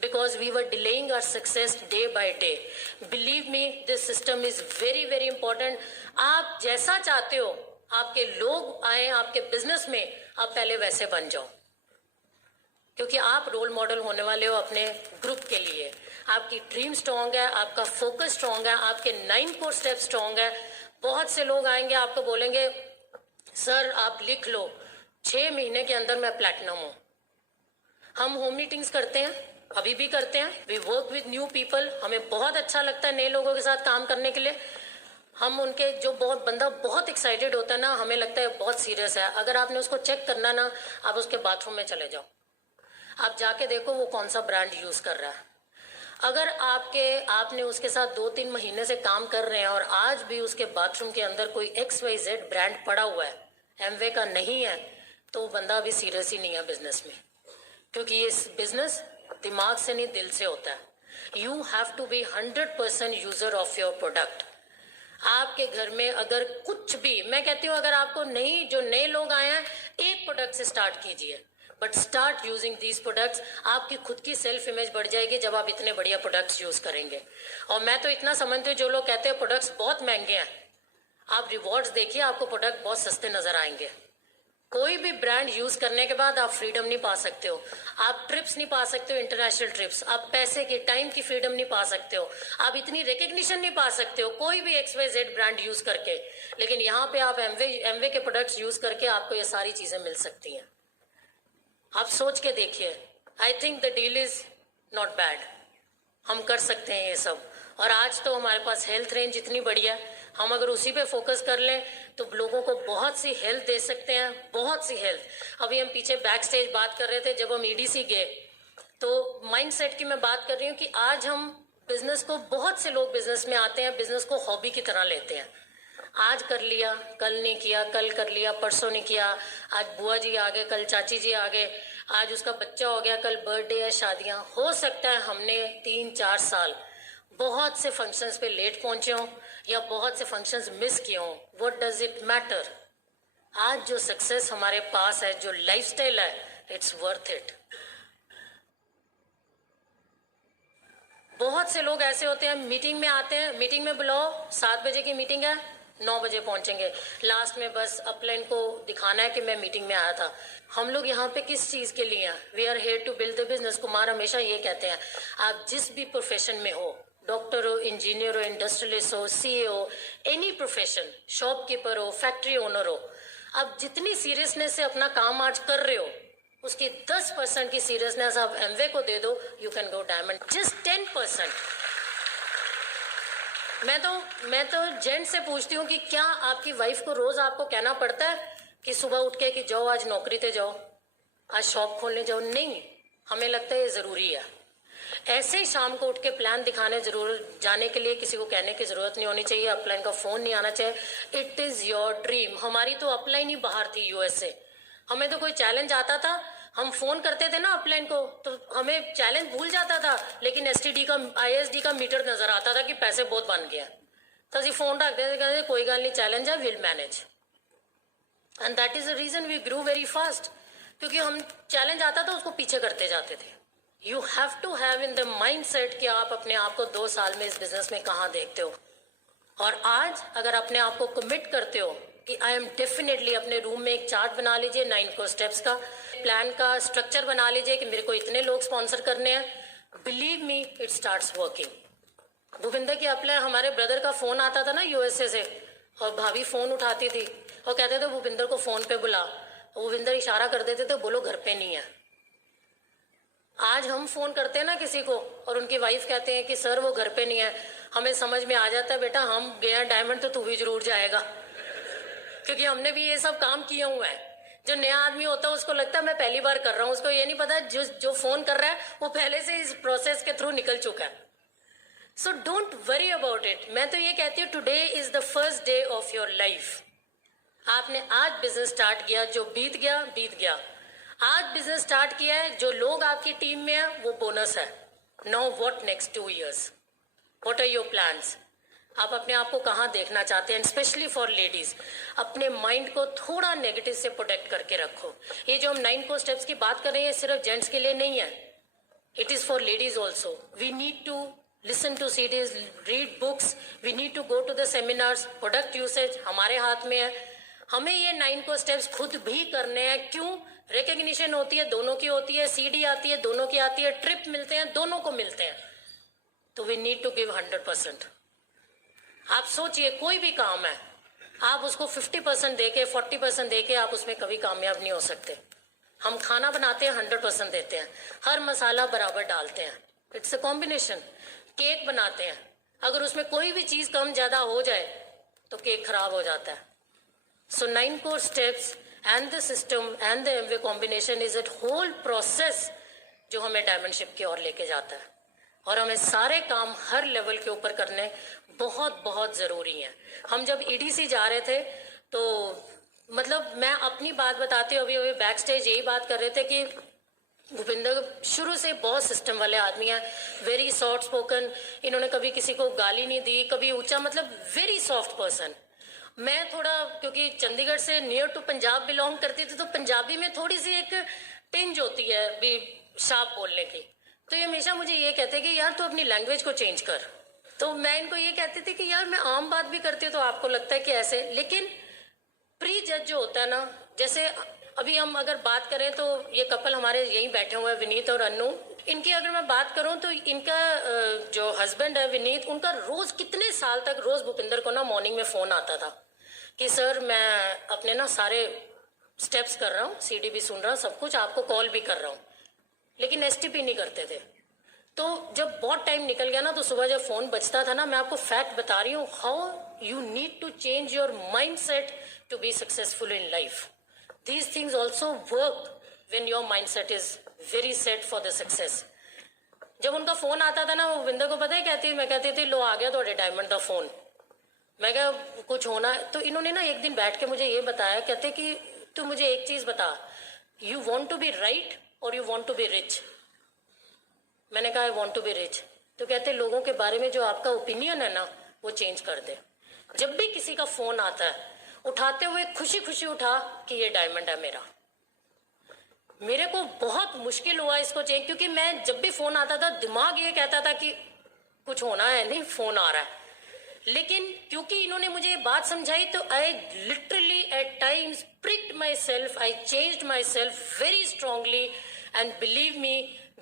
Because we were delaying our success day by day. Believe me, this system is very very important. आप जैसा चाहते हो आपके लोग आए आपके बिजनेस में, आप पहले वैसे बन जाओ, क्योंकि आप रोल मॉडल होने वाले हो अपने ग्रुप के लिए। आपकी ड्रीम स्ट्रांग है, आपका फोकस स्ट्रांग है, आपके 9 कोर स्टेप स्ट्रांग है। बहुत से लोग आएंगे आपको बोलेंगे सर आप लिख लो, 6 महीने के अंदर मैं प्लैटिनम हूं। हम होम मीटिंग्स करते हैं, अभी भी करते हैं। We work with new people. हमें बहुत अच्छा लगता है नए लोगों के साथ काम करने के लिए। हम उनके जो बंदा बहुत एक्साइटेड होता है ना, हमें लगता है बहुत सीरियस है। अगर आपने उसको चेक करना ना, आप उसके बाथरूम में चले जाओ, आप जाके देखो वो कौन सा ब्रांड यूज कर रहा है। अगर आपने उसके साथ 2-3 महीने से काम कर रहे हैं और आज भी उसके बाथरूम के अंदर कोई XYZ ब्रांड पड़ा हुआ है, एमवे का नहीं है, तो वो बंदा अभी सीरियस ही नहीं है बिजनेस में। क्योंकि ये बिजनेस दिमाग से नहीं दिल से होता है। You have to be 100% user of your product. आपके घर में अगर कुछ भी, मैं कहती हूँ अगर आपको नहीं, जो नए लोग आए हैं, एक प्रोडक्ट से स्टार्ट कीजिए, but start using these products. आपकी खुद की सेल्फ इमेज बढ़ जाएगी जब आप इतने बढ़िया प्रोडक्ट्स यूज करेंगे। और मैं तो इतना समझती हूँ, जो लोग कहते हैं प्रोडक्ट्स बहुत महंगे हैं, आप रिवॉर्ड्स देखिए, आपको प्रोडक्ट बहुत सस्ते नजर आएंगे। कोई भी ब्रांड यूज करने के बाद आप फ्रीडम नहीं पा सकते हो, आप ट्रिप्स नहीं पा सकते हो, इंटरनेशनल ट्रिप्स, आप पैसे की टाइम की फ्रीडम नहीं पा सकते हो, आप इतनी रिकग्निशन नहीं पा सकते हो कोई भी XYZ ब्रांड यूज करके। लेकिन यहाँ पे आप एमवे के प्रोडक्ट्स यूज करके आपको ये सारी चीजें मिल सकती हैं। आप सोच के देखिए, I think the deal is not bad. हम कर सकते हैं ये सब। और आज तो हमारे पास हेल्थ रेंज इतनी बढ़िया है, हम अगर उसी पे फोकस कर लें तो लोगों को बहुत सी हेल्थ दे सकते हैं, बहुत सी हेल्थ। अभी हम पीछे बैक स्टेज बात कर रहे थे, जब हम EDC गए तो माइंडसेट की मैं बात कर रही हूँ कि आज हम बिजनेस को, बहुत से लोग बिजनेस में आते हैं, बिजनेस को हॉबी की तरह लेते हैं। आज कर लिया, कल नहीं किया, कल कर लिया, परसों नहीं किया, आज बुआ जी आ गए, कल चाची जी आ गए, आज उसका बच्चा हो गया, कल बर्थडे है, शादियां। हो सकता है हमने 3-4 साल बहुत से फंक्शंस पे लेट पहुंचे हों या बहुत से फंक्शंस मिस किए हों। What does it matter? आज जो सक्सेस हमारे पास है, जो लाइफस्टाइल है, इट्स वर्थ इट। बहुत से लोग ऐसे होते हैं, मीटिंग में आते हैं, मीटिंग में बुलाओ, 7 बजे की मीटिंग है, 9 बजे पहुंचेंगे, लास्ट में बस अपलाइन को दिखाना है कि मैं मीटिंग में आया था। हम लोग यहाँ पे किस चीज के लिए हैं? We are here to build the business. Kumar हमेशा ये कहते हैं, आप जिस भी प्रोफेशन में हो, डॉक्टर हो, इंजीनियर हो, इंडस्ट्रियलिस्ट हो, CEO, एनी प्रोफेशन, शॉपकीपर हो, फैक्ट्री ओनर हो, आप जितनी सीरियसनेस से अपना काम आज कर रहे हो, उसकी 10% की सीरियसनेस आप एमवे को दे दो, you can go diamond. Just 10%। मैं तो जेंट से पूछती हूँ कि क्या आपकी वाइफ को रोज आपको कहना पड़ता है कि सुबह उठ के कि जाओ आज नौकरी पे जाओ, आज शॉप खोलने जाओ? नहीं, हमें लगता है ये जरूरी है। ऐसे ही शाम को उठ के प्लान दिखाने जरूर जाने के लिए किसी को कहने की जरूरत नहीं होनी चाहिए, अपलाइन का फोन नहीं आना चाहिए। It is your dream. हमारी तो अपलाइन ही बाहर थी US से। हमें तो कोई चैलेंज आता था, हम फोन करते थे ना अपलाइन को, तो हमें चैलेंज भूल जाता था, लेकिन STD का ISD का मीटर नजर आता था कि पैसे बहुत बन गया, तो ਅਸੀਂ फोन रख देते, कहते कोई गल नहीं, चैलेंज है, will manage. And that is the reason we grew very fast, क्योंकि हम चैलेंज आता था उसको पीछे करते जाते थे। You have to have in the mindset कि आप अपने आप को 2 साल में इस बिजनेस में कहाँ देखते हो। और आज अगर अपने आप को कमिट करते हो कि आई एम डेफिनेटली, अपने रूम में एक चार्ट बना लीजिए 9 को स्टेप्स का, प्लान का स्ट्रक्चर बना लीजिए कि मेरे को इतने लोग स्पॉन्सर करने हैं, believe me it starts working. Bhupinder की अपने हमारे ब्रदर का फोन आता था ना USA से, और भाभी फोन उठाती थी और कहते थे भूपिंदर को फोन पे बुला, भूपिंदर इशारा कर देते थे, बोलो घर पे नहीं है। आज हम फोन करते हैं ना किसी को और उनकी वाइफ कहते हैं कि सर वो घर पे नहीं है, हमें समझ में आ जाता है बेटा हम गए हैं डायमंड तो तू भी जरूर जाएगा, क्योंकि हमने भी ये सब काम किया हुआ है। जो नया आदमी होता है उसको लगता है मैं पहली बार कर रहा हूँ, उसको ये नहीं पता जो फोन कर रहा है वो पहले से इस प्रोसेस के थ्रू निकल चुका है। So don't worry about it. मैं तो ये कहती हूँ today is the first day of your life. आपने आज बिजनेस स्टार्ट किया, जो बीत गया बीत गया। आज बिजनेस स्टार्ट किया है, जो लोग आपकी टीम में है वो बोनस है। Now what next 2 years, what are your plans? आप अपने आप को कहाँ देखना चाहते हैं? स्पेशली फॉर लेडीज, अपने माइंड को थोड़ा नेगेटिव से प्रोटेक्ट करके रखो। ये जो हम 9 को स्टेप्स की बात कर रहे हैं सिर्फ जेंट्स के लिए नहीं है, it is for ladies also. We need to listen to CDs, read books, we need to go to the seminars. Product usage हमारे हाथ में है, हमें ये 9 को स्टेप्स खुद भी करने हैं। क्यों? रिकग्निशन होती है, दोनों की होती है, CD आती है, दोनों की आती है, ट्रिप मिलते हैं, दोनों को मिलते हैं, तो वी नीड टू गिव 100%। आप सोचिए कोई भी काम है, आप उसको 50% देके 40% देके आप उसमें कभी कामयाब नहीं हो सकते। हम खाना बनाते हैं 100% देते हैं, हर मसाला बराबर डालते हैं, इट्स अ कॉम्बिनेशन। केक बनाते हैं, अगर उसमें कोई भी चीज कम ज्यादा हो जाए तो केक खराब हो जाता है। सो 9 core steps and the system and the MV combination is a whole process जो हमें डायमंडशिप की ओर लेके जाता है, और हमें सारे काम हर लेवल के ऊपर करने बहुत बहुत जरूरी हैं। हम जब EDC जा रहे थे तो मतलब मैं अपनी बात बताती हूँ, अभी बैक स्टेज यही बात कर रहे थे कि भूपिंदर शुरू से बहुत सिस्टम वाले आदमी हैं, वेरी सॉफ्ट स्पोकन, इन्होंने कभी किसी को गाली नहीं दी, कभी ऊंचा, मतलब वेरी सॉफ्ट पर्सन। मैं थोड़ा क्योंकि चंडीगढ़ से नियर टू पंजाब बिलोंग करती थी, तो पंजाबी में थोड़ी सी एक टिंज होती है भी शार्प बोलने की, तो ये हमेशा मुझे ये कहते कि यार तू अपनी लैंग्वेज को चेंज कर। तो मैं इनको ये कहती थी कि यार मैं आम बात भी करती हूँ तो आपको लगता है कि ऐसे, लेकिन प्री जज जो होता है ना, जैसे अभी हम अगर बात करें तो ये कपल हमारे यहीं बैठे हुए हैं, विनीत और अन्नू, इनकी अगर मैं बात करूं तो इनका जो हस्बैंड है विनीत, उनका रोज कितने साल तक रोज भूपिंदर को ना मॉर्निंग में फोन आता था कि सर मैं अपने ना सारे स्टेप्स कर रहा हूँ, CD भी सुन रहा हूँ, सब कुछ, आपको कॉल भी कर रहा हूँ, लेकिन STP नहीं करते थे। तो जब बहुत टाइम निकल गया ना, तो सुबह जब फोन बजता था ना, मैं आपको फैक्ट बता रही हूँ, how you need to change your mindset to be successful in life. These things also work when your mindset is very set for the success. जब उनका फोन आता था ना, वो विंदर को पता है कहती, मैं कहती थी लो आ गया तो रिटायरमेंट का फोन, मैं क्या कुछ होना। तो इन्होंने ना एक दिन बैठ के मुझे ये बताया, कहते कि तू मुझे एक चीज बता, you want to be right और you want to be rich. मैंने कहा I want to be rich. तो कहते लोगों के बारे में जो आपका ओपिनियन है ना वो चेंज कर दे। जब भी किसी का फोन आता है उठाते हुए खुशी खुशी उठा कि ये डायमंड है मेरा। मेरे को बहुत मुश्किल हुआ इसको चेंज, क्योंकि मैं जब भी फोन आता था दिमाग ये कहता था कि कुछ होना है, नहीं फोन आ रहा है। लेकिन क्योंकि इन्होंने मुझे ये बात समझाई तो I literally eight times pricked myself, I changed myself very strongly, and believe me,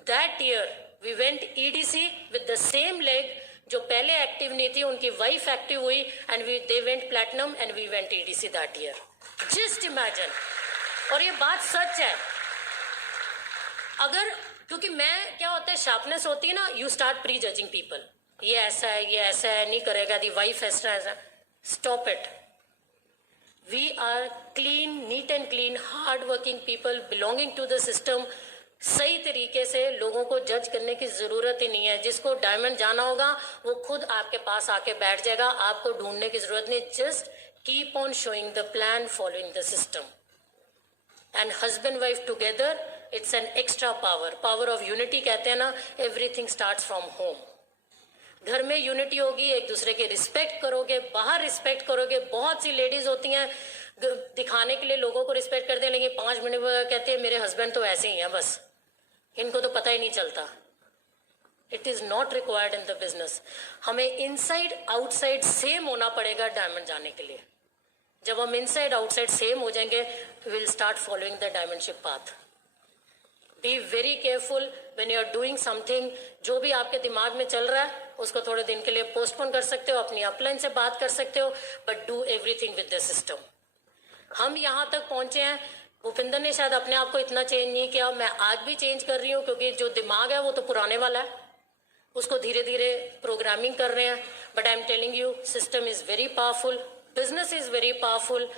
that year we went EDC with the same leg. जो पहले एक्टिव नहीं थी उनकी वाइफ एक्टिव हुई and they went platinum and we went EDC that year. Just imagine. और ये बात सच है। अगर क्योंकि मैं क्या होता है, शार्पनेस होती है ना, you start pre judging people, ये ऐसा है, ये ऐसा है, नहीं करेगा, दी वाइफ ऐसा ऐसा। Stop it. We are clean, neat and clean, hard working people belonging to the system. सही तरीके से लोगों को जज करने की जरूरत ही नहीं है। जिसको डायमंड जाना होगा वो खुद आपके पास आके बैठ जाएगा, आपको ढूंढने की जरूरत नहीं। Just keep on showing the plan, following the system, and husband wife together, it's an extra power, power of unity कहते हैं ना। Everything starts from home. घर में यूनिटी होगी, एक दूसरे की रिस्पेक्ट करोगे, बाहर रिस्पेक्ट करोगे। बहुत सी लेडीज होती हैं दिखाने के लिए लोगों को रिस्पेक्ट करते हैं, लेकिन 5 मिनट में कहते हैं मेरे हस्बैंड तो ऐसे ही हैं, बस इनको तो पता ही नहीं चलता। It is not required in the business. हमें इनसाइड आउटसाइड सेम होना पड़ेगा डायमंड जाने के लिए। जब हम इनसाइड आउटसाइड सेम हो जाएंगे, will start following the diamondship path. Be very careful when you are doing something. जो भी आपके दिमाग में चल रहा है उसको थोड़े दिन के लिए पोस्टपोन कर सकते हो, अपनी अपलाइन से बात कर सकते हो, but do everything with the system. हम यहाँ तक पहुंचे हैं, भूपिंदर ने शायद अपने आप को इतना चेंज नहीं किया, मैं आज भी चेंज कर रही हूँ, क्योंकि जो दिमाग है वो तो पुराने वाला है, उसको धीरे धीरे प्रोग्रामिंग कर रहे हैं। But I am telling you, system is very powerful, business is very powerful.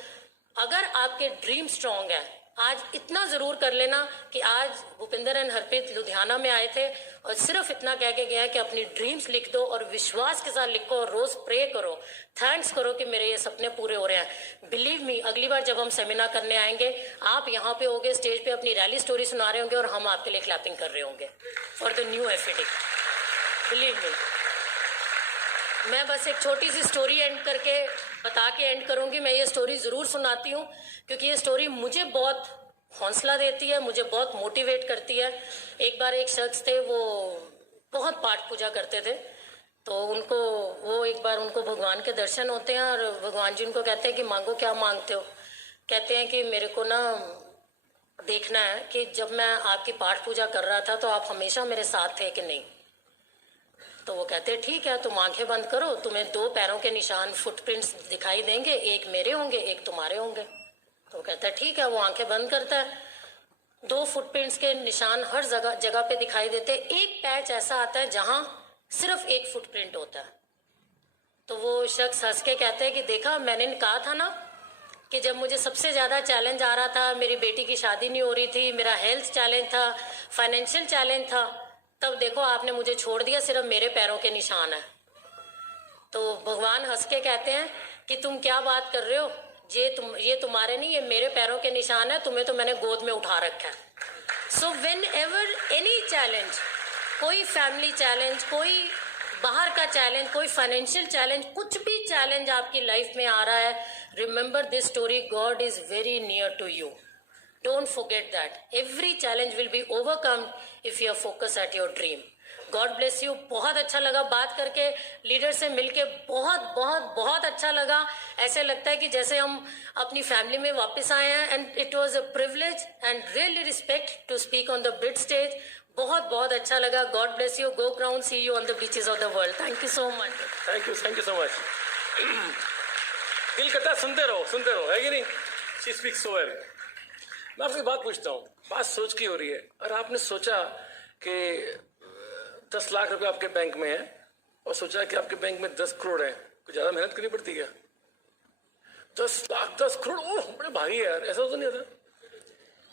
अगर आपके ड्रीम स्ट्रांग है, आज इतना जरूर कर लेना कि आज भूपिंदर एंड हरप्रीत लुधियाना में आए थे और सिर्फ इतना कह के गया कि अपनी ड्रीम्स लिख दो और विश्वास के साथ लिखो और रोज प्रे करो, थैंक्स करो कि मेरे ये सपने पूरे हो रहे हैं। बिलीव मी, अगली बार जब हम सेमिनार करने आएंगे, आप यहाँ पे होगे, स्टेज पे अपनी रैली स्टोरी सुना रहे होंगे और हम आपके लिए क्लैपिंग कर रहे होंगे फॉर द न्यू एफिडी। Believe me. मैं बस एक छोटी सी स्टोरी एंड करके बता के एंड करूंगी। मैं ये स्टोरी जरूर सुनाती हूँ क्योंकि ये स्टोरी मुझे बहुत हौसला देती है, मुझे बहुत मोटिवेट करती है। एक बार एक शख्स थे, वो बहुत पाठ पूजा करते थे, तो एक बार उनको भगवान के दर्शन होते हैं और भगवान जी उनको कहते हैं कि मांगो, क्या मांगते हो। कहते हैं कि मेरे को ना देखना है कि जब मैं आपकी पाठ पूजा कर रहा था तो आप हमेशा मेरे साथ थे कि नहीं। तो वो कहते हैं ठीक है, तुम आंखें बंद करो, तुम्हें 2 पैरों के निशान, फुटप्रिंट्स दिखाई देंगे, एक मेरे होंगे, एक तुम्हारे होंगे। तो वो कहता है ठीक है, वो आंखें बंद करता है। 2 फुटप्रिंट्स के निशान हर जगह पे दिखाई देते। एक पैच ऐसा आता है जहां सिर्फ एक फुटप्रिंट होता है। तो वो शख्स हंस के कहते हैं कि देखा, मैंने कहा था ना कि जब मुझे सबसे ज्यादा चैलेंज आ रहा था, मेरी बेटी की शादी नहीं हो रही थी, मेरा हेल्थ चैलेंज था, फाइनेंशियल चैलेंज था, तब देखो आपने मुझे छोड़ दिया, सिर्फ मेरे पैरों के निशान है। तो भगवान हंस के कहते हैं कि तुम क्या बात कर रहे हो, ये तुम्हारे नहीं, ये मेरे पैरों के निशान है, तुम्हें तो मैंने गोद में उठा रखा है। So when ever any challenge, कोई फैमिली चैलेंज, कोई बाहर का चैलेंज, कोई फाइनेंशियल चैलेंज, कुछ भी चैलेंज आपकी लाइफ में आ रहा है, remember this story, god is very near to you. Don't forget that. Every challenge will be overcome if you are focused at your dream. God bless you. बहुत अच्छा लगा बात करके, लीडर से मिलके बहुत बहुत बहुत अच्छा लगा। ऐसे लगता है कि जैसे हम अपनी फैमिली में वापस आए हैं। And it was a privilege and really respect to speak on the big stage. बहुत बहुत अच्छा लगा। God bless you. Go ground, see you on the beaches of the world. Thank you so much. Thank you so much. दिल करता है सुनते रहो, है कि नहीं? She speaks so well. मैं आपसे बात पूछता हूँ, बात सोच की हो रही है, और आपने सोचा कि 10 लाख रुपए आपके बैंक में है और सोचा कि आपके बैंक में 10 करोड़ है, कुछ ज्यादा मेहनत करनी पड़ती है? 10 लाख 10 करोड़, ओह बड़े भारी है यार, ऐसा तो नहीं होता।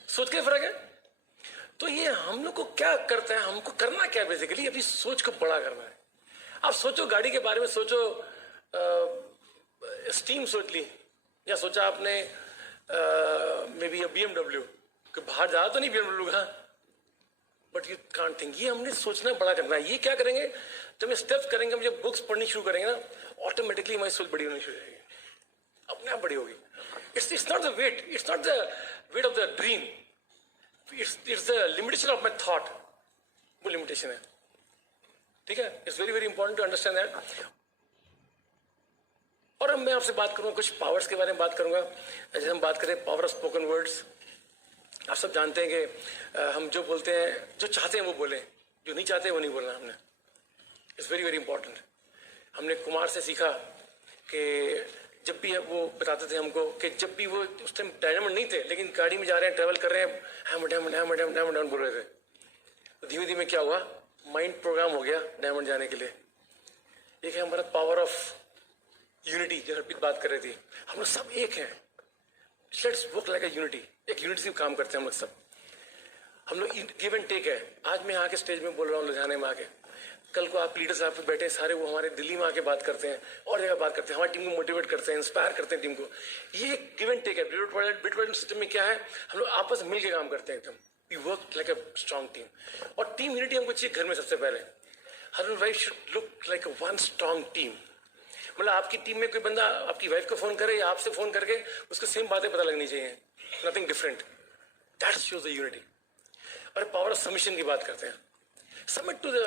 सोच के फर्क है। तो ये हम लोग को क्या करता है, हमको करना क्या बेसिकली, अपनी सोच को बड़ा करना है। आप सोचो, गाड़ी के बारे में सोचो, स्टीम सोच ली, या सोचा आपने मे बी BMW, कि बाहर जा तो नहीं BMW का, बट यू कांट थिंक। ये हमने सोचना बड़ा करना है। ये क्या करेंगे, जब हम स्टेप्स करेंगे, हम जब बुक्स पढ़नी शुरू करेंगे ना, ऑटोमेटिकली हमारी सोच बड़ी होनी शुरू हो जाएगी, अपने आप बड़ी होगी। It's not the weight. It's not the weight of the dream. It's the limitation of my thought. वो limitation है. ठीक है? It's very very important to understand that. और अब मैं आपसे बात करूंगा कुछ पावर्स के बारे में बात करूंगा. जैसे हम बात करें पावर ऑफ स्पोकन वर्ड्स. आप सब जानते हैं कि हम जो बोलते हैं, जो चाहते हैं वो बोलें, जो नहीं चाहते वो नहीं बोलना हमने. It's very very important. हमने कुमार से सीखा कि जब भी वो बताते थे हमको कि जब भी वो उस टाइम डायमंड नहीं थे लेकिन गाड़ी में जा रहे हैं, ट्रैवल कर रहे हैं, डायमंड बोल रहे थे. तो धीमे धीमे क्या हुआ, माइंड प्रोग्राम हो गया डायमंड जाने के लिए. एक है हमारा पावर ऑफ यूनिटी, जो हरप्रीत बात कर रही थी. हम लोग सब एक हैं. Let's work like a unity. एक यूनिटी से काम करते हैं हम लोग सब. हम लोग गिव एंड टेक है. आज मैं आके स्टेज में बोल रहा हूँ लुधियाने में आके, कल को आप लीडर्स आप बैठे हैं सारे, वो हमारे दिल्ली में आके बात करते हैं और जगह बात करते हैं, हमारी टीम को मोटिवेट करते हैं, इंस्पायर करते हैं टीम को. ये गिव एंड टेक है. बिटवीन सिस्टम में क्या है, हम लोग आपस में मिल के काम करते हैं एकदम. We work like a strong team. और टीम यूनिटी हमको चाहिए घर में सबसे पहले. Husband wife should look like a one strong team. मतलब आपकी टीम में कोई बंदा आपकी वाइफ को फोन करे या आपसे फोन करके उसको सेम बातें पता लगनी चाहिए, nothing different. That shows the unity. और पावर ऑफ सबमिशन की बात करते हैं. Submit to the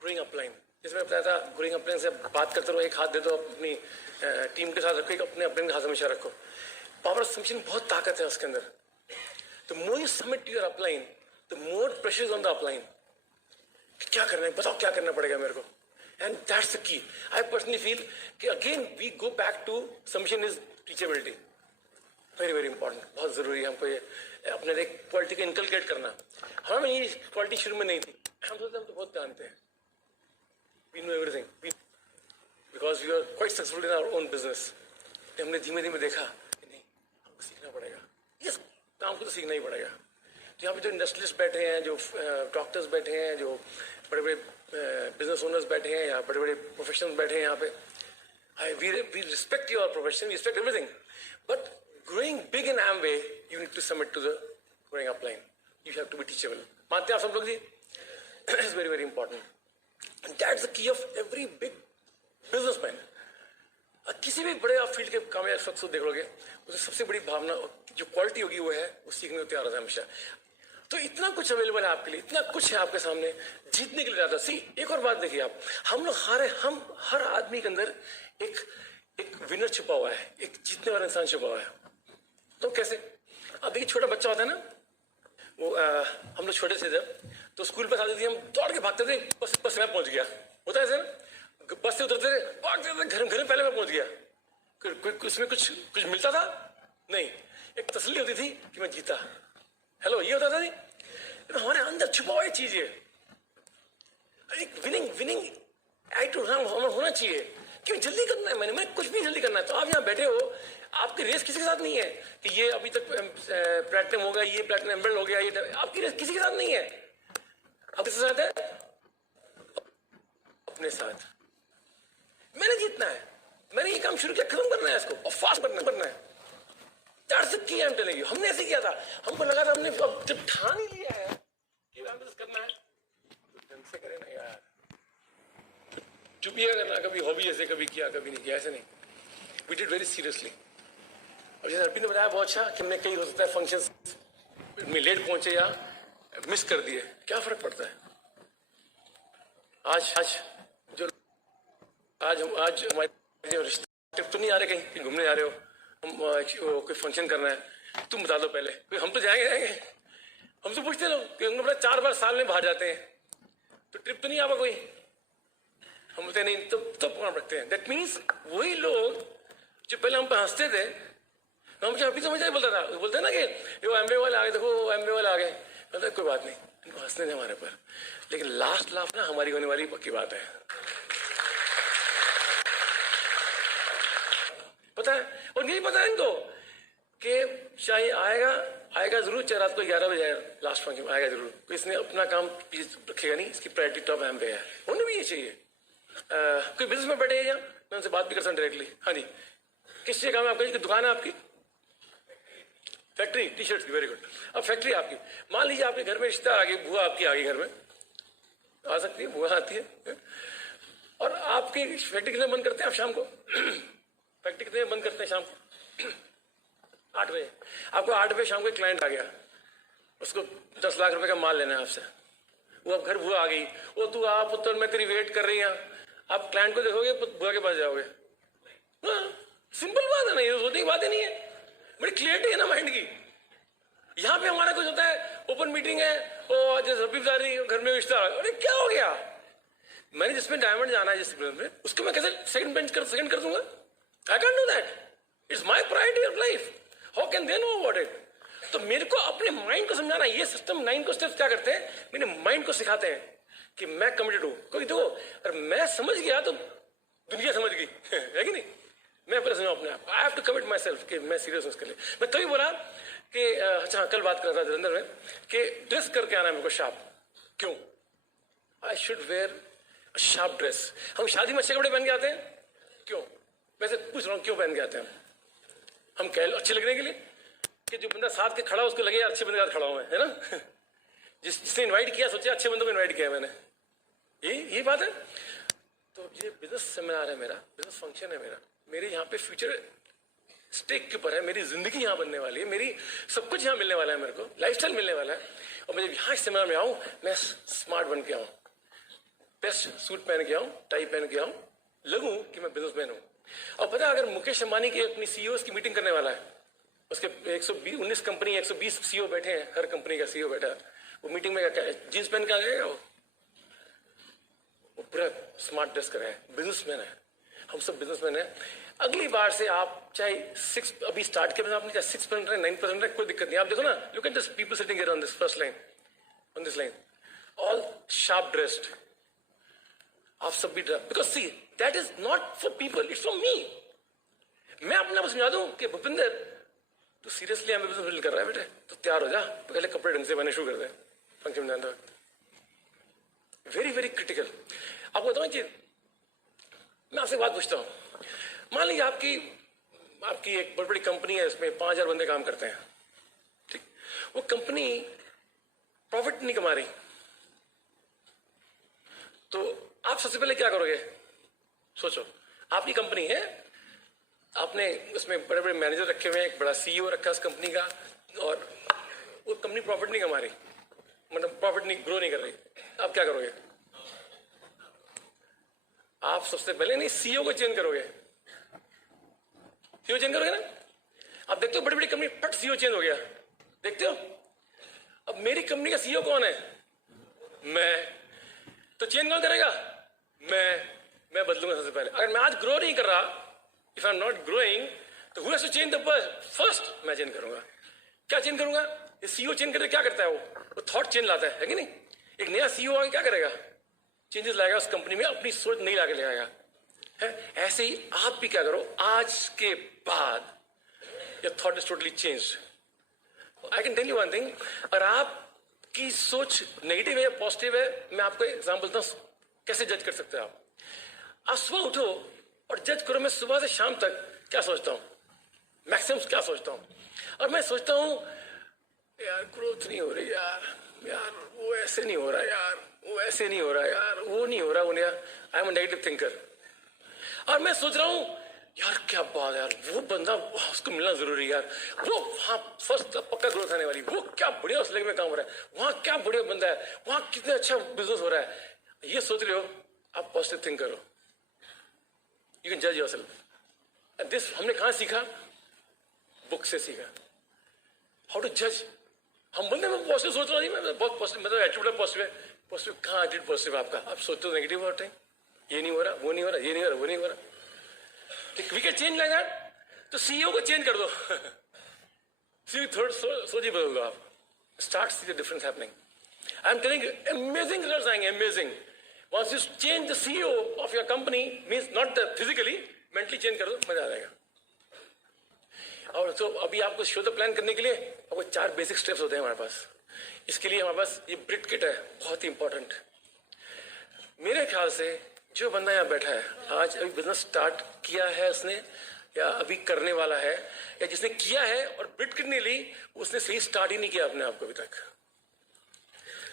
growing upline. जिसमें बताया था ग्रोइंग अपलाइन से बात करते रहो, एक हाथ दे दो अपनी टीम के साथ रखो, एक अपने अपलाइन के हाथ हमेशा रखो. पावर ऑफ सबमिशन बहुत ताकत है उसके अंदर. The more you submit to your upline, the more pressure on the upline. क्या करना है बताओ, क्या करना पड़ेगा मेरे को. And that's the key. I personally feel कि again we go back to submission is teachability. Very very important. बहुत जरूरी है हमको ये अपने एक क्वालिटी को इनकलकेट करना. हमें ये क्वालिटी शुरू में नहीं थी. हम सोचते हम तो बहुत जानते हैं. We know everything. Because we are quite successful in our own business. हमने धीमे धीमे देखा कि नहीं, हमको सीखना पड़ेगा. Yes, काम को तो सीखना ही पड़ेगा. तो यहाँ पे जो इंडस्ट्रियलिस्ट बैठे हैं, जो डॉक्टर्स बैठे हैं, जो बड़े बड़े बिजनेस ओनर्स बैठे हैं या बड़े बड़े प्रोफेशनल्स बैठे हैं यहाँ पे, we respect your profession, we respect everything, but growing big in Amway you need to submit to the growing upline. You have to be teachable. मानते हैं आप सब लोग जी? It's very very important. That's the key of every big businessman. किसी भी बड़े आप फील्ड के कामयाब शख्स को देख लोगे, उसकी सबसे बड़ी भावना जो क्वालिटी होगी वो है वो सीखने को तैयार होता है हमेशा. तो इतना कुछ अवेलेबल है आपके लिए, इतना कुछ है आपके सामने जीतने के लिए रहता. सी एक और बात देखिए आप, हम लोग हम हर आदमी के अंदर एक विनर छुपा हुआ है, एक जीतने वाला इंसान छुपा हुआ है. तो कैसे? अब देखिए छोटा बच्चा होता है ना, वो हम लोग छोटे से जब तो स्कूल बस आती थी, हम दौड़ के भागते थे, बस मैं पहुंच गया. होता है सर, बस से उतरते थे, भागते थे, घर पहले मैं पहुंच गया. उसमें कुछ मिलता था नहीं, एक तसल्ली होती थी कि मैं जीता. हेलो, ये होता था नहीं. तो हमारे अंदर छुपा हुआ चीज है, एक विनिंग एटीट्यूड होना चाहिए कि जल्दी करना है. मैंने कुछ भी जल्दी करना है. तो आप यहाँ बैठे हो, आपकी रेस किसी के साथ नहीं है कि ये अभी तक प्लेटिनम हो गया, ये प्लेटिनम एमरल्ड हो गया, ये आपकी रेस किसी के साथ नहीं है. अब किसके साथ है? अपने साथ. मैंने जीतना है, मैंने ये काम शुरू किया, खत्म करना है इसको और फास्ट करना है. That's the key I'm telling you. हमने ऐसे किया था, हमको लगा था हमने अब जब ठान ही लिया है कि बिजनेस करना है तो ढंग से करें ना यार. चुपिया करना, कभी हॉबी ऐसे कभी किया कभी नहीं किया, ऐसे नहीं. We did very seriously. और जैसे अर्पित ने बताया बहुत अच्छा कि हमने कई हो सकता है फंक्शन में लेट पहुंचे या मिस कर दिए, क्या फर्क पड़ता है. आज हमारे जो रिश्ते ट्रिप तो नहीं आ रहे, कहीं घूमने जा रहे हो, हम कोई फंक्शन करना है, तुम बता दो पहले. हम तो जाएंगे. हमसे पूछते लोग कि हम 4 बार साल में बाहर जाते हैं, तो ट्रिप तो नहीं आवा कोई. हम बोलते नहीं, तो कौन रखते हैं. दैट मीन्स वही लोग जो पहले हम पे हंसते थे, हम अभी तो मजा बोलता था, बोलते ना कि वो एमबे वाले आ गए, देखो एमबे वाले आ गए. मतलब कोई बात नहीं, इनको हंसने थे हमारे पर, लेकिन लास्ट लाफ ना हमारी होने वाली पक्की बात है. पता है, और नहीं पता है इनको कि चाहे आएगा जरूर, चाहे रात को 11 बजे लास्ट फंक्शन आएगा जरूर. तो इसने अपना काम रखेगा नहीं, इसकी प्रायोरिटी टॉप एम पे है. उन्हें भी ये चाहिए. कोई बिजनेस में बैठे या मैं उनसे बात भी कर सकता हूँ डायरेक्टली. हाँ जी, किस चीज काम है आपका? दुकान है आपकी? फैक्ट्री टी शर्ट की. Very good. अब फैक्ट्री आपकी, मान लीजिए आपके घर में रिश्तेदार आ गई, बुआ आपकी आ गई, घर में आ सकती है, बुआ आती है, और आपकी फैक्ट्री कितने बंद करते हैं आप शाम को? फैक्ट्री कितने बंद करते हैं शाम को? 8 बजे आपको 8 बजे शाम को क्लाइंट आ गया, उसको 10 लाख रुपए का माल लेना है आपसे, वो अब घर बुआ आ गई, वो तू आ पुत्र मैं तेरी वेट कर रही हूँ, आप क्लाइंट को देखोगे बुआ के पास जाओगे। सिंपल बात है ना, ये सोचने की बात ही नहीं है, बड़ी क्लियरिटी है ना माइंड की। यहाँ पे हमारा कुछ होता है ओपन मीटिंग है, ओ जैसे रबीदारी घर में रिश्ता, अरे क्या हो गया, मैंने जिसमें डायमंड जाना है जिस में उसको मैं कैसे सेकंड कर दूंगा? I can do that, it's my priority of life, how can they know about it? तो मेरे को अपने माइंड को समझाना, ये सिस्टम 9 को स्टेप्स क्या करते हैं, मेरे माइंड को सिखाते हैं कि मैं कमिटेड हूं, क्योंकि देखो अगर मैं समझ गया तो दुनिया समझ गई है कि नहीं, मैं पहले समझाऊं अपने आप, I have to commit myself कि मैं सीरियस हूं उसके लिए। मैं तभी बोला कि अच्छा कल बात कर रहा था धीरेन्द्र में कि ड्रेस करके आना है मेरे को शार्प, क्यों? I should wear sharp dress. हम शादी में अच्छे कपड़े पहन के आते हैं, क्यों? वैसे पूछ रहा हूँ क्यों पहन के आते हैं हम कह अच्छे लगने के लिए, कि जो बंदा साथ के खड़ा उसको लगे अच्छे बंदे के साथ खड़ा हुआ है ना जिसने इनवाइट किया सोचे अच्छे बंदों को इनवाइट किया मैंने, यही बात है। तो ये बिजनेस सेमिनार है मेरा, बिजनेस फंक्शन है मेरा, मेरे यहाँ पे फ्यूचर स्टेक के ऊपर है, मेरी जिंदगी यहाँ बनने वाली है, मेरी सब कुछ यहाँ मिलने वाला है, मेरे को लाइफस्टाइल मिलने वाला है। और मैं जब यहाँ इस सेमिनार में आऊँ मैं स्मार्ट बन के आऊँ, बेस्ट सूट पहन के आऊँ, टाई पहन के आऊँ, लगूं कि मैं बिजनेसमैन हूँ। और पता है अगर मुकेश अंबानी की अपनी सीईओ की मीटिंग करने वाला है, उसके 119 कंपनी 120 सीईओ बैठे हैं, हर कंपनी का सीईओ बैठा है, वो मीटिंग में क्या जींस पहन के आ जाएगा, वो पूरा स्मार्ट ड्रेस कर रहा है, बिजनेसमैन है, हम सब बिजनेसमैन है। अगली बार से आप चाहे 6 अभी स्टार्ट के आपने चाहे 6% है 9% है, कोई दिक्कत नहीं। आप देखो ना, look at this people sitting here on this first line, on this line, all sharp dressed, आप सब भी because see that is not for people, it's for me. मैं अपने आप समझा दूं कि भूपिंदर तू सीरियसली हमें बिजनेस बिल्ड कर रहा है बेटे, तो तैयार हो जा, पहले कपड़े ढंग से बने शुरू कर दे, फंक्शन में जाना वेरी वेरी क्रिटिकल। आपको बताऊं चीज, मैं आपसे बात पूछता हूं, मान लीजिए आपकी एक बहुत बड़ी कंपनी है, इसमें 5000 बंदे काम करते हैं, ठीक, वो कंपनी प्रॉफिट नहीं कमा रही, तो आप सबसे पहले क्या करोगे? सोचो, आपकी कंपनी है, आपने उसमें बड़े बड़े मैनेजर रखे हुए हैं, एक बड़ा सीईओ रखा है उस कंपनी का, और वो कंपनी प्रॉफिट नहीं कमा रही, मतलब प्रॉफिट नहीं ग्रो नहीं कर रही, आप क्या करोगे? आप सबसे पहले नहीं सीईओ को चेंज करोगे, सीईओ चेंज करोगे ना। आप देखते हो बड़ी बड़ी कंपनी फट सीईओ चेंज हो गया, देखते हो। अब मेरी कंपनी का सीईओ कौन है? मैं, तो चेंज कौन करेगा? मैं बदलूंगा सबसे पहले। अगर मैं आज ग्रो नहीं कर रहा, if I am not growing, तो who has to change the first? मैं चेंज करूंगा। क्या चेंज करूंगा? ये सीईओ चेंज करके क्या करता है? वो थॉट चेंज लाता है कि नहीं? एक नया सीईओ आगे क्या करेगा? चेंजेस लाएगा उस कंपनी में, अपनी सोच नहीं लाके ले आएगा, है? ऐसे ही आप भी क्या करो, आज के बाद your thought is totally changed. I can tell you one thing, अगर आपकी सोच नेगेटिव है या पॉजिटिव है, मैं आपको एग्जांपल देता हूं कैसे जज कर सकते हैं आप सुबह उठो और जज करो, मैं सुबह से शाम तक क्या सोचता हूं, मैक्सिमम क्या सोचता हूं। और मैं सोचता हूं यार ग्रोथ नहीं हो रही, यार वो ऐसे नहीं हो रहा, यार वो ऐसे नहीं हो रहा, यार वो नहीं हो रहा, वो नहीं, I am a negative thinker. और मैं सोच रहा हूं यार क्या बात है यार, वो बंदा उसको मिलना जरूरी है यार, वो वहां फर्स्ट पक्का ग्रोथ आने वाली, वो क्या बढ़िया उस लेग में काम हो रहा है, वहां क्या बढ़िया बंदा है, वहां कितना अच्छा बिजनेस हो रहा है। ये सोच रहे हो, आप पॉजिटिव थिंक करो, यू कैन जज योरसेल्फ। दिस हमने कहां सीखा? बुक से सीखा, हाउ टू जज। हम बोलते हैं मैं पॉजिटिव सोच रहा हूँ, मैं बहुत पॉजिटिव, मतलब एटीट्यूड पॉजिटिव है, पॉजिटिव कहाँ एटीट्यूड पॉजिटिव आपका? आप सोचते हो नेगेटिव होते हैं, ये नहीं हो रहा, वो नहीं हो रहा, ये नहीं हो रहा, वो नहीं हो रहा, we can change like that. तो सीईओ को चेंज कर दो सीईओ थर्ड सोच ही बदल दो आप, start see the difference happening. I am telling you, amazing results आएंगे, amazing. Once you change the CEO of your company, means not the physically, mentally change कर दो, मजा आ जाएगा। और तो अभी आपको शो द प्लान करने के लिए आपको 4 बेसिक स्टेप्स होते हैं हमारे पास। इसके लिए हमारे पास ये ब्रिट किट है, बहुत ही इंपॉर्टेंट। मेरे ख्याल से जो बंदा यहाँ बैठा है, आज अभी बिजनेस स्टार्ट किया है उसने, या अभी करने वाला है, या जिसने किया है और ब्रिट किट नहीं ली, उसने सही स्टार्ट ही नहीं किया अपने आप को अभी तक।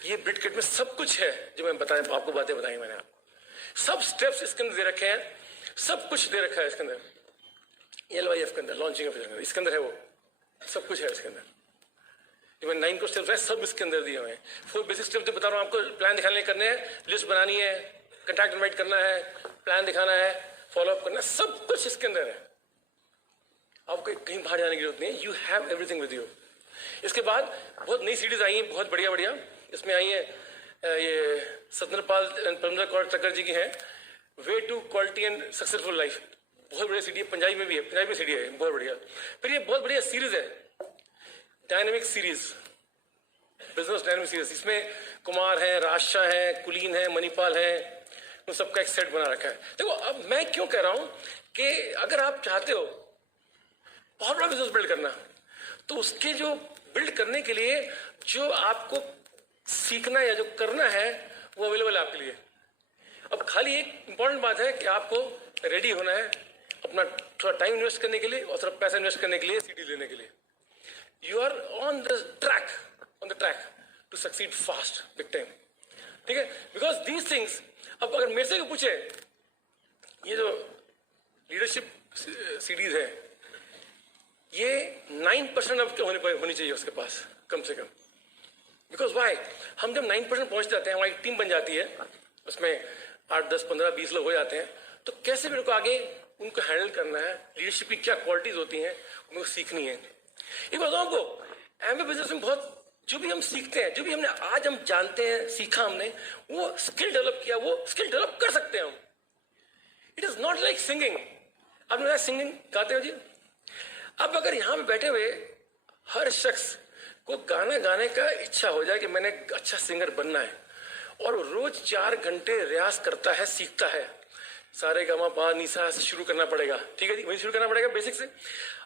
ये ब्रिट किट में सब कुछ है जो मैं बताया, आपको बातें बताई मैंने, आपको सब स्टेप्स इसके अंदर दे रखे हैं, सब कुछ दे रखा है इसके अंदर, LYF के अंदर, लॉन्चिंग ऑफ इसके अंदर है वो, सब कुछ है इसके अंदर। इवन 9 को स्टेप्स है, सब इसके अंदर दिए हुए हैं। 4 बेसिक स्टेप्स जो बता रहा हूँ आपको, प्लान दिखाने करने हैं, लिस्ट बनानी है, कंटैक्ट इनवाइट करना है, प्लान दिखाना है, फॉलो अप करना है, सब कुछ इसके अंदर है। आपको कहीं बाहर जाने की जरूरत नहीं है, you have everything with you. इसके बाद बहुत नई सीरीज आई है, बहुत बढ़िया बढ़िया। इसमें आई है ये सत्यपाल परमिंदर कौर ठक्कर जी की है, way to quality and successful life. बहुत बढ़िया सीडी है, पंजाबी में भी है, पंजाबी में सीडी है, बहुत बढ़िया। फिर ये बहुत बढ़िया सीरीज है, dynamic series, business dynamic series. इसमें कुमार है, राजशाह है, कुलीन है, मणिपाल है, उन सबका एक सेट बना रखा है। देखो अब मैं क्यों कह रहा हूं कि अगर आप चाहते हो बहुत बड़ा बिजनेस बिल्ड करना, तो उसके जो बिल्ड करने के लिए जो आपको सीखना या जो करना है वो अवेलेबल है आपके लिए। अब खाली एक इंपॉर्टेंट बात है कि आपको रेडी होना है अपना थोड़ा टाइम इन्वेस्ट करने के लिए और थोड़ा पैसा इन्वेस्ट करने के लिए, सीडी लेने के लिए। You are on the track to succeed fast, big time, ठीक है। बिकॉज दीज थिंग्स, अब अगर मेरे से पूछे ये जो लीडरशिप सीरीज है, ये 9% अब होनी चाहिए उसके पास कम से कम। बिकॉज वाई, हम जब 9% पहुंच जाते हैं, हमारी टीम बन जाती है, उसमें 8, 10, 15, 20 लोग हो जाते हैं, तो कैसे मेरे को आगे उनको हैंडल करना है, लीडरशिप की क्या क्वालिटीज होती हैं उनको सीखनी है। एक बात आपको, एमबीए बिजनेस में बहुत जो भी हम सीखते हैं, जो भी हमने आज हम जानते हैं, सीखा हमने, वो स्किल डेवलप किया, वो स्किल डेवलप कर सकते हैं हम। It is not like singing. आपने सिंगिंग गाते हो जी, अब अगर यहां पे बैठे हुए हर शख्स को गाना गाने का इच्छा हो जाए कि मैंने अच्छा सिंगर बनना है, और रोज 4 घंटे रियाज करता है, सीखता है, सारे गामा पा निशा से शुरू करना पड़ेगा, ठीक है जी, वही शुरू करना पड़ेगा बेसिक से।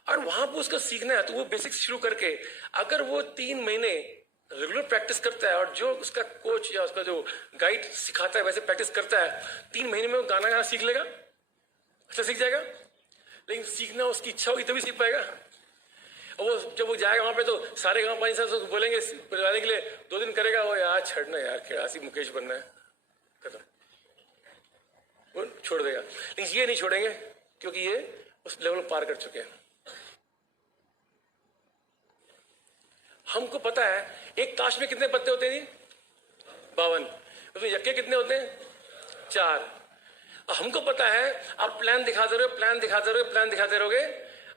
और वहां पर उसको सीखना है, तो वो बेसिक शुरू करके अगर वो 3 महीने रेगुलर प्रैक्टिस करता है, और जो उसका कोच या उसका जो गाइड सिखाता है वैसे प्रैक्टिस करता है, 3 महीने में वो गाना गाना सीख लेगा, अच्छा सीख जाएगा। लेकिन सीखना उसकी इच्छा होगी तभी सीख पाएगा। और वो जब वो जाएगा वहां पे, तो सारे गाँव पानी से बोलेंगे बजाने के लिए, 2 दिन करेगा वो, यार छड़ना यार, कैसी मुकेश बनना है, खत्म, वो छोड़ देगा। लेकिन ये नहीं छोड़ेंगे, क्योंकि ये उस लेवल पार कर चुके हैं। हमको पता है एक ताश में कितने पत्ते होते हैं जी, 52, उसमें यक्के कितने होते हैं, 4। हमको पता है आप प्लान दिखाते रहोगे, प्लान दिखाते रहोगे, प्लान दिखाते रहोगे,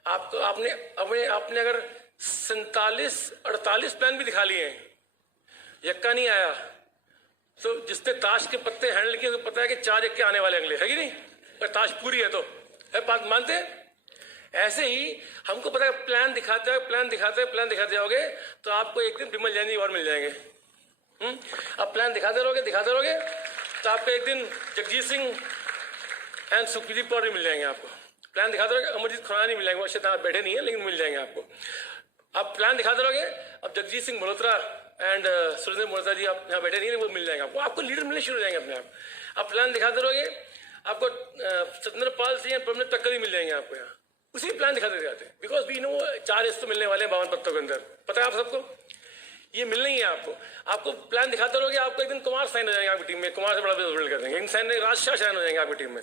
आपको आपने अगर 47-48 प्लान भी दिखा लिए हैं, यक्का नहीं आया, तो जिसने ताश के पत्ते हैंडल किए उसको पता है कि 4 यक्के आने वाले अगले, है कि नहीं। पर ताश पूरी है तो है, बात मानते हैं। ऐसे ही हमको पता है प्लान दिखाते हो, प्लान दिखाते जाओगे, तो आपको एक दिन विमल जैन जी और मिल जाएंगे। अब प्लान दिखाते रहोगे, तो आपको एक दिन जगजीत सिंह एंड सुखदीप कौर भी मिल जाएंगे आपको। प्लान दिखाते रहोगे, अमरजीत खुराना नहीं मिल जाएंगे, वो शायद बैठे नहीं है, लेकिन मिल जाएंगे आपको। अब प्लान दिखाते रहोगे, अब जगजीत सिंह मल्होत्रा एंड सुरेंद्र मल्होत्रा जी आप यहाँ बैठे नहीं है, वो मिल जाएंगे आपको। आपको लीडर मिलने शुरू हो जाएंगे अपने आप। आप प्लान दिखाते रहोगे, आपको सत्यपाल सिंह एंड परमिंदर टक्कर भी मिल जाएंगे आपको यहाँ, उसी प्लान दिखाते जाते हैं। बिकॉज वी नो 4 हिस्से मिलने वाले हैं 52 पत्तों के अंदर, पता है आप सबको, ये मिलना ही है आपको। आपको प्लान दिखाते रहोगे, आपको एक दिन कुमार साइन हो जाएंगे आपकी टीम में, कुमार से बड़ा बिजनेस बिल्ड कर देंगे। साइन राजशाह साइन हो जाएंगे आपकी टीम में,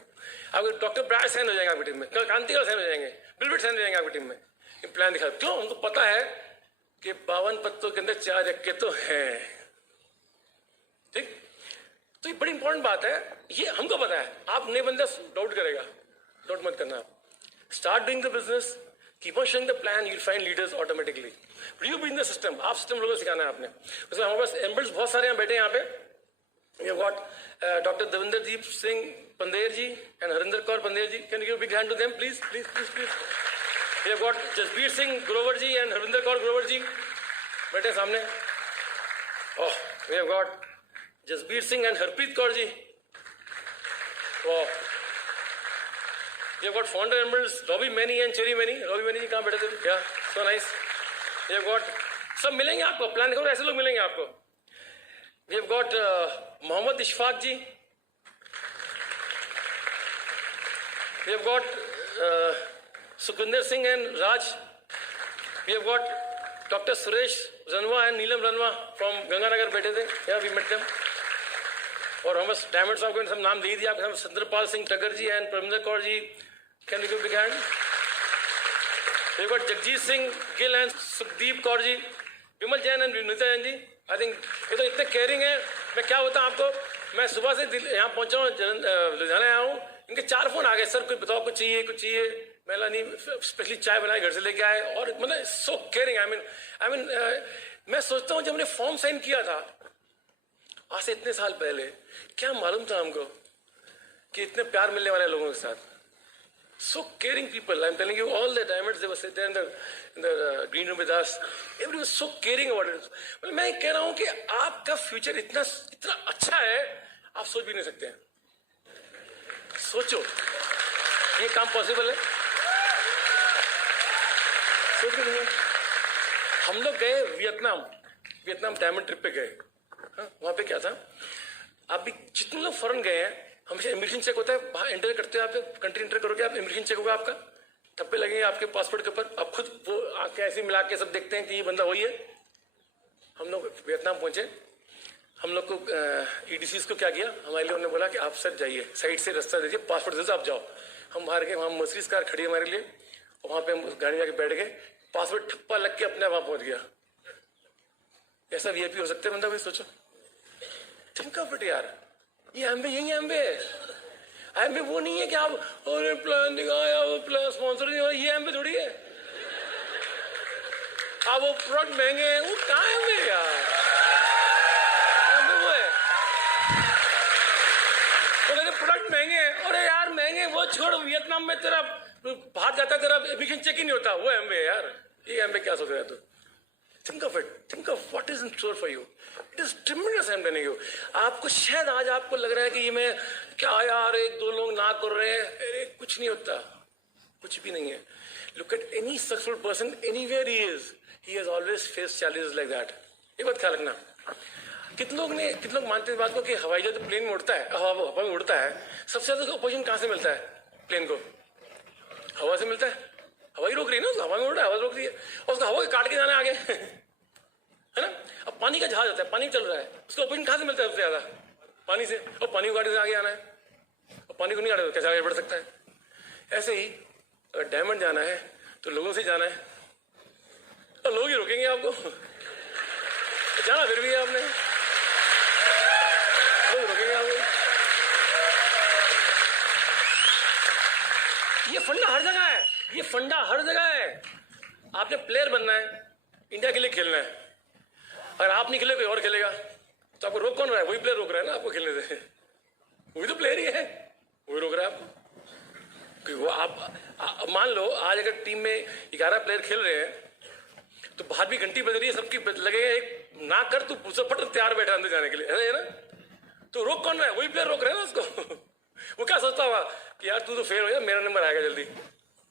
आपको डॉक्टर ब्राड साइन हो जाएंगे आपकी टीम में, कांतिलाल साइन हो जाएंगे, बिलबिट साइन हो जाएंगे आपकी टीम में। ये प्लान दिखा, क्यों, उनको पता है कि 52 पत्तों के अंदर 4 यक्के तो हैं, ठीक। तो ये बड़ी इंपॉर्टेंट बात है, ये हमको पता है। आप नए बंदा डाउट करेगा, डाउट मत करना। आप start doing the business, keep on showing the plan, you will find leaders automatically. You be in the system, आप सिस्टम लोगों को सिखाना है आपने। उसमें हमारे पास एम्बल्स बहुत सारे यहाँ बैठे हैं यहाँ पे। We have got doctor Devendrajit Singh Pandher ji and Harinder Kaur Pandher ji, can you give big hand to them please please please please. We have got Jasbir Singh Grover ji and Harinder Kaur Grover ji बैठे सामने। Oh, we have got Jasbir Singh and Harpreet Kaur ji. वाह, we have got founder emeralds, Robbie Many and Cherry Many. Robbie Many जी कहाँ बैठे थे? Yeah, so nice. We have got, सब मिलेंगे आपको, plan करो ऐसे लोग मिलेंगे आपको। We have got Mohammad Ishfaq ji. We have got Sukhwinder Singh and Raj. We have got Dr. Suresh Ranwa and Neelam Ranwa from Ganganagar बैठे थे। Yeah, we met them. और हम बस डायमंड साहब को सब नाम दे दिया आपको। Satyapal Singh Tagar ji and Parminder Kaur ji, can you give big hand. We've got Jagjit Singh Gill and Sukhdeep Kaur ji, Vimal Jain and Vinita Jain ji. I think ये तो इतने केयरिंग है. मैं क्या बताऊं आपको, मैं सुबह से यहाँ पहुंचा हूँ, लुधियाना आया हूँ, इनके 4 फोन आ गए, सर कुछ बताओ, कुछ चाहिए. मैंने नहीं, स्पेशली चाय बनाई घर से लेके आए, और मतलब सो केयरिंग. आई मीन मैं सोचता हूँ जब हमने फॉर्म साइन किया था आज से इतने साल पहले, क्या मालूम था हमको कि इतने प्यार मिलने वाले लोगों के साथ. So caring people, I'm telling you, all the diamonds they were sitting there in the green room with us. Everybody was so caring about it. Well, मैं कह रहा हूँ कि आपका फ्यूचर इतना अच्छा है, आप सोच भी नहीं सकते हैं. सोचो, ये काम पॉसिबल है? सोच भी नहीं. हम लोग गए वियतनाम डायमंड ट्रिप पे गए. वहां पे क्या था, आप भी जितने लोग फॉरेन गए हैं, हमेशा इमिग्रेशन चेक होता है. वहां एंटर करते हो, आप कंट्री एंटर करोगे, आप इमिग्रेशन चेक होगा, आपका ठप्पे लगेंगे आपके पासपोर्ट के ऊपर. आप खुद वो आंखें ऐसे मिला के सब देखते हैं कि ये बंदा वही है. हम लोग वियतनाम पहुंचे, हम लोग को ईडीसी को क्या किया, हमारे लिए उन्होंने बोला कि आप सर जाइए, साइड से रास्ता दीजिए, पासपोर्ट दे दो, आप जाओ. हम बाहर गए, वहाँ मर्सिडीज कार खड़ी है हमारे लिए, और वहाँ पे हम गाड़ी जाके बैठ गए, पासपोर्ट ठप्पा लग के अपने वहां पहुंच गया. ऐसा वीआईपी हो सकता है बंदा, भाई सोचो. थिंक ऑफ इट यार, ये एमबे यही एमबे वो नहीं है कि आप और प्लान दिखाया, वो प्लान स्पॉन्सर नहीं हो, ये एमबे थोड़ी है. आप वो प्रोडक्ट महंगे हैं, वो कहाँ है यार, एमबे वो है. वो कहते प्रोडक्ट महंगे हैं, अरे यार महंगे वो छोड़, वियतनाम में तेरा बाहर जाता है, तेरा एमिशन चेक ही नहीं होता, वो एमबे है यार. ये एमबे क्या सोच रहा है तू? Think of it. Think of what is in store for you. It is tremendous. I'm telling you. आपको शायद आज आपको लग रहा है कि ये मैं क्या यार, 1-2 लोग ना कर रहे हैं, अरे कुछ नहीं होता, कुछ भी नहीं है. Look at any successful person anywhere he is. He has always faced challenges like that. ये बात ख्याल रखना. कितने लोग मानते हैं बात को कि हवाई जहाज प्लेन में उड़ता है, हवा में उड़ता है. सबसे ज्यादा अपोजिशन कहाँ से मिलता है प्लेन को? हवा से मिलता है. हवाई रोक रही है ना, उसको हवा में उड़ रहा है, हवा रोक रही है, और उसको हवा के काट के जाना आगे है ना. अब पानी का जहाज होता है, पानी चल रहा है, उसको ओपोजिशन कहाँ से मिलता है सबसे ज्यादा? पानी से. और पानी को काटे से आगे आना है, और पानी को नहीं काटे तो कैसे आगे बढ़ सकता है? ऐसे ही अगर डायमंड जाना है तो लोगों से जाना है, और लोग ही रोकेंगे आपको. जाना फिर भी है आपने, लोग रोकेंगे आपको. ये फंडा हर जगह है, ये फंडा हर जगह है. आपने प्लेयर बनना है, इंडिया के लिए खेलना है. अगर आप नहीं खेले कोई और खेलेगा, तो आपको रोक कौन रहा है? वही प्लेयर रोक रहा है ना आपको खेलने से. वही तो प्लेयर ही है, वही रोक रहा है आपको. वो आप मान लो आज अगर टीम में 11 प्लेयर खेल रहे हैं, तो बाहर भी घंटी बज रही है, सबकी लगेगा एक ना कर, तू पूछो फट तैयार बैठा अंदर जाने के लिए, है ना. तो रोक कौन रहा है? वही प्लेयर रोक रहा है ना उसको. वो क्या सोचता होगा कि यार तू तो फेल हो जाए, मेरा नंबर आएगा जल्दी.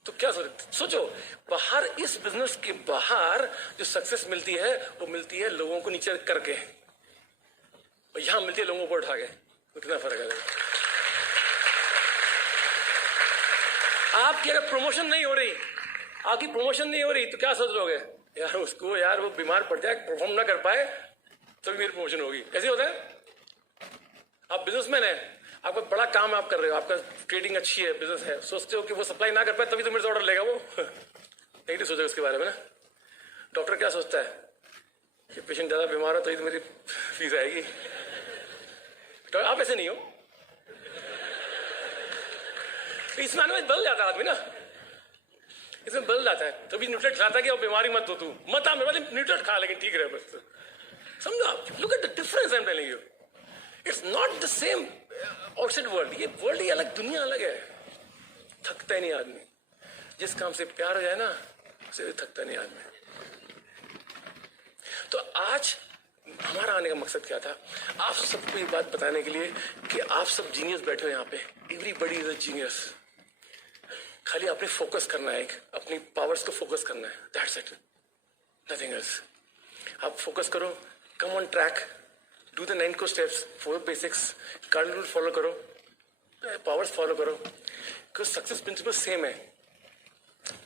तो क्या सोचो, बाहर इस बिजनेस के बाहर जो सक्सेस मिलती है, वो मिलती है लोगों को नीचे करके, और यहां मिलती है लोगों को उठा के. कितना फर्क है. आपकी अगर प्रमोशन नहीं हो रही, आपकी प्रमोशन नहीं हो रही, तो क्या सोच लोगे? यार उसको, यार वो बीमार पड़ जाए, परफॉर्म ना कर पाए, तो मेरी प्रमोशन होगी. ऐसे होता है. आप बिजनेसमैन है, आपका बड़ा काम आप कर रहे हो, आपका ट्रेडिंग अच्छी है, बिजनेस है, सोचते हो कि वो सप्लाई ना कर पाए तभी तो मेरे से ऑर्डर लेगा वो. नहीं सोचा उसके बारे में ना. डॉक्टर क्या सोचता है कि पेशेंट ज्यादा बीमार हो तो तो मेरी फीस आएगी. तो आप ऐसे नहीं हो. इसमें में बदल जाता है आदमी ना, इसमें बदल जाता है. तभी न्यूट्रेट खाता कि बीमारी मत हो, तू मत आ मेरे वाले न्यूट्रेट खा, लेकिन ठीक रहे बस. समझो आप. Look at the difference I am telling you. It's not the same outside world. ये वर्ल्ड ही अलग, दुनिया अलग है. थकता ही नहीं आदमी. जिस काम से प्यार हो जाए ना, उसे भी थकता नहीं आदमी. तो आज हमारा आने का मकसद क्या था? आप सबको ये बात बताने के लिए कि आप सब जीनियस बैठे हो यहाँ पे. Everybody is a genius. खाली आपने फोकस करना है, अपनी पावर्स को फोकस करना है. That's it, nothing else. आप फोकस करो, come on track, do the 9 core steps, 4 basics, cardinal rule follow करो, पावर्स फॉलो करो. सक्सेस प्रिंसिपल सेम है,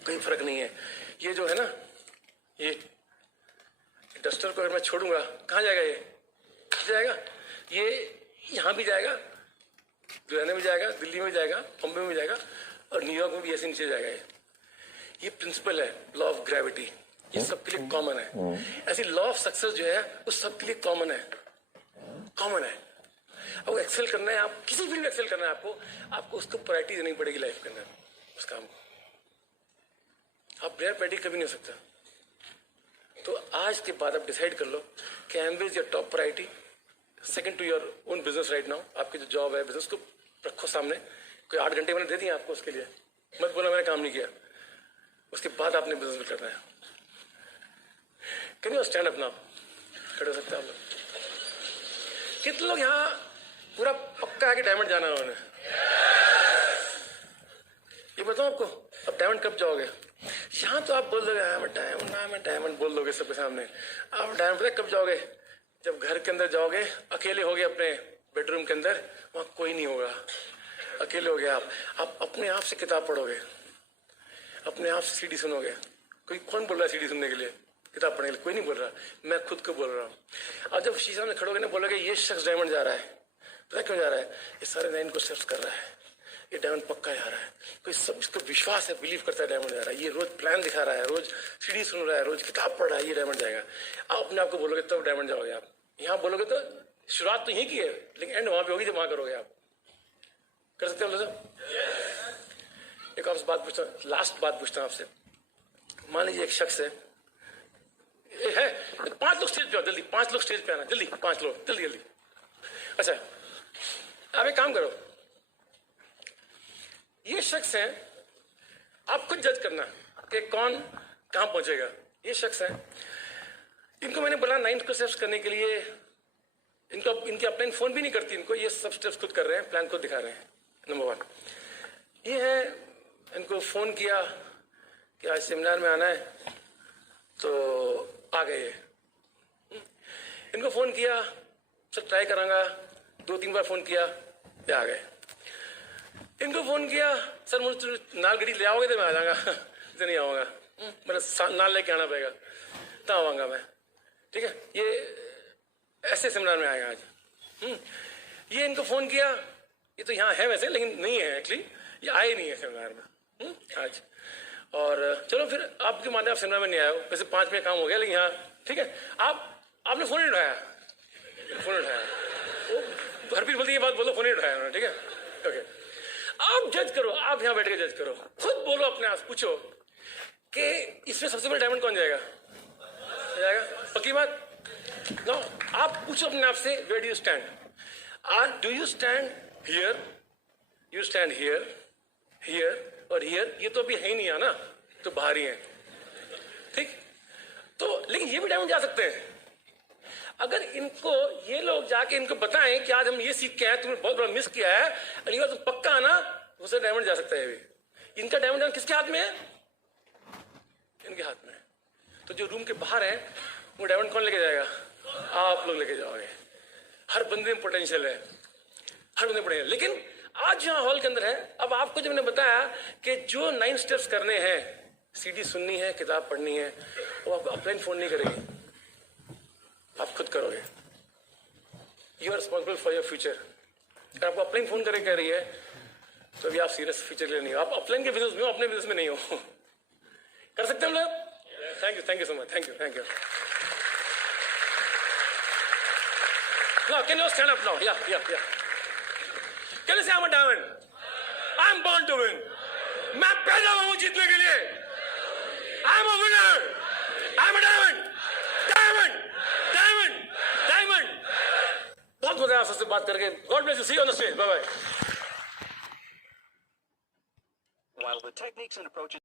कोई फर्क नहीं है. ये जो है ना, ये डस्टर को अगर मैं छोड़ूंगा, कहाँ जाएगा? ये जाएगा, ये यहाँ भी जाएगा, लुधियाना में जाएगा, दिल्ली में जाएगा, बॉम्बे में जाएगा, और न्यूयॉर्क में भी ऐसे नीचे जाएगा. ये प्रिंसिपल है लॉ ऑफ ग्रेविटी, ये सबके लिए कॉमन है। ऐसी लॉ ऑफ सक्सेस जो है वो सबके लिए कॉमन है, कॉमन है। अब एक्सेल करना है, आप किसी फील्ड में एक्सेल करना है, आपको उसको प्रायोरिटी देनी पड़ेगी लाइफ के अंदर उस काम को। आप बिना प्रायोरिटी कभी नहीं हो सकता। तो आज के बाद आप डिसाइड कर लो कि MBA is your top priority, second to your own business right now. आपकी जो जॉब है, बिजनेस को रखो सामने। कोई 8 घंटे मैंने दे दिए आपको उसके लिए, मत बोला मैंने काम नहीं किया। उसके बाद आपने बिजनेस में करना है। Can you stand up now? खड़े हो सकते हैं आप लोग? कितने लोग यहाँ पूरा पक्का है कि डायमंड जाना है उन्होंने? ये बताओ आपको, अब डायमंड कब जाओगे? यहाँ तो आप बोल दोगे मैं डायमंड बोल दोगे सबके सामने। आप डायमंड पता कब जाओगे? जब घर के अंदर जाओगे, अकेले होगे अपने बेडरूम के अंदर, वहां कोई नहीं होगा, अकेले होगे आप अपने आप से किताब पढ़ोगे, अपने आप से सीडी सुनोगे। कौन बोल रहा है सीडी सुनने के लिए, किताब पढ़ने के लिए? कोई नहीं बोल रहा, मैं खुद को बोल रहा हूँ। और जब शीशा में खड़ोगे ना, बोलोगे ये शख्स डायमंड जा रहा है। पता क्यों जा रहा है? ये सारे 9 को स्टेप्स कर रहा है, ये डायमंड पक्का जा रहा है। कोई सब इसको विश्वास है, बिलीव करता है डायमंड जा रहा है। ये रोज प्लान दिखा रहा है, रोज सीडी सुन रहा है, रोज किताब पढ़ रहा है, ये डायमंड जाएगा। आप अपने आप को बोलोगे तब डायमंड जाओगे आप। यहाँ बोलोगे तो शुरुआत तो यहीं की है, लेकिन एंड वहां पे होगी जब वहां करोगे आप। कर सकते हो सर? एक आपसे बात पूछता हूँ, लास्ट बात पूछता हूँ आपसे। मान लीजिए एक शख्स है 5 लोग स्टेज पे आओ, जल्दी 5 लोग स्टेज पे आना, जल्दी 5 लोग, जल्दी जल्दी। अच्छा, आप एक काम करो, ये शख्स है, आप खुद जज करना कि कौन कहां पहुंचेगा। ये शख्स है, इनको मैंने बोला 9 को स्टेप्स करने के लिए। इनके अपलाइन फोन भी नहीं करती इनको, ये सब स्टेप्स खुद कर रहे हैं, प्लान खुद दिखा रहे हैं। नंबर 1 ये है, इनको फोन किया कि आज सेमिनार में आना है, तो आ गए। इनको फोन किया, सर ट्राई करांगा, 2-3 बार फोन किया, ये आ गए। इनको फोन किया, सर मुझे नाल गड्डी ले आओगे तो मैं आ जाऊंगा, तो नहीं आऊंगा, मेरा नाल लेके आना पड़ेगा, तब आऊंगा मैं। ठीक है, ये ऐसे सेमिनार में आएगा आज। ये इनको फोन किया, ये तो यहाँ है वैसे लेकिन नहीं है एक्चुअली, ये आए नहीं है सेमिनार में आज। और चलो फिर आपके माध्यम आप सेमिनार में नहीं आए हो, वैसे 5 में काम हो गया, लेकिन यहाँ ठीक है, आपने फोन नहीं उठाया, फोन उठाया, वो हरप्रीत बोलती ये बात बोलो, फोन नहीं उठाया उन्होंने। ठीक है, ओके। आप जज करो, आप यहाँ बैठ के जज करो, खुद बोलो अपने आप, पूछो कि इसमें सबसे बड़ा डायमंड कौन जाएगा? पक्की बात? नो, आप पूछो अपने आप से, where do you stand? Do you stand here, you stand here, here और हियर? ये तो अभी है ही नहीं है ना, तो बाहर ही है। ठीक, तो लेकिन ये भी डायमंड जा सकते हैं अगर इनको ये लोग जाके इनको बताएं कि आज हम ये सीख के आए, तुमने बहुत बड़ा मिस किया है, अगली बार तुम पक्का आना, उसे डायमंड जा सकता है। अभी इनका डायमंड किसके हाथ में है? इनके हाथ में। तो जो रूम के बाहर है वो डायमंड कौन लेके जाएगा? आप लोग लेके जाओगे। हर बंदे में पोटेंशियल है, हर बंदे में पोटेंशियल। लेकिन आज यहाँ हॉल के अंदर है, अब आपको जब मैंने बताया कि जो 9 स्टेप्स करने हैं, सीडी सुननी है, किताब पढ़नी है, वो आपको अपलाइन फोन नहीं करेगी, आप खुद करोगे। You are responsible for your future. अगर आपको अपलाइन फोन करके कह रही है तो अभी आप सीरियस फ्यूचर के लिए नहीं हो, आप अपलाइन के बिजनेस में हो, अपने बिजनेस में नहीं हो। कर सकते हैं हम लोग? Thank you so much, thank you. Now, can you stand up now? Yeah. Can you say I'm a diamond? I'm born to win. मैं पैदा हुआ हूं जीतने के लिए। I'm a winner. I'm a diamond. बहुत मजा आया सबसे बात करके। God bless you. See you on the stage. Bye bye. While the techniques and approaches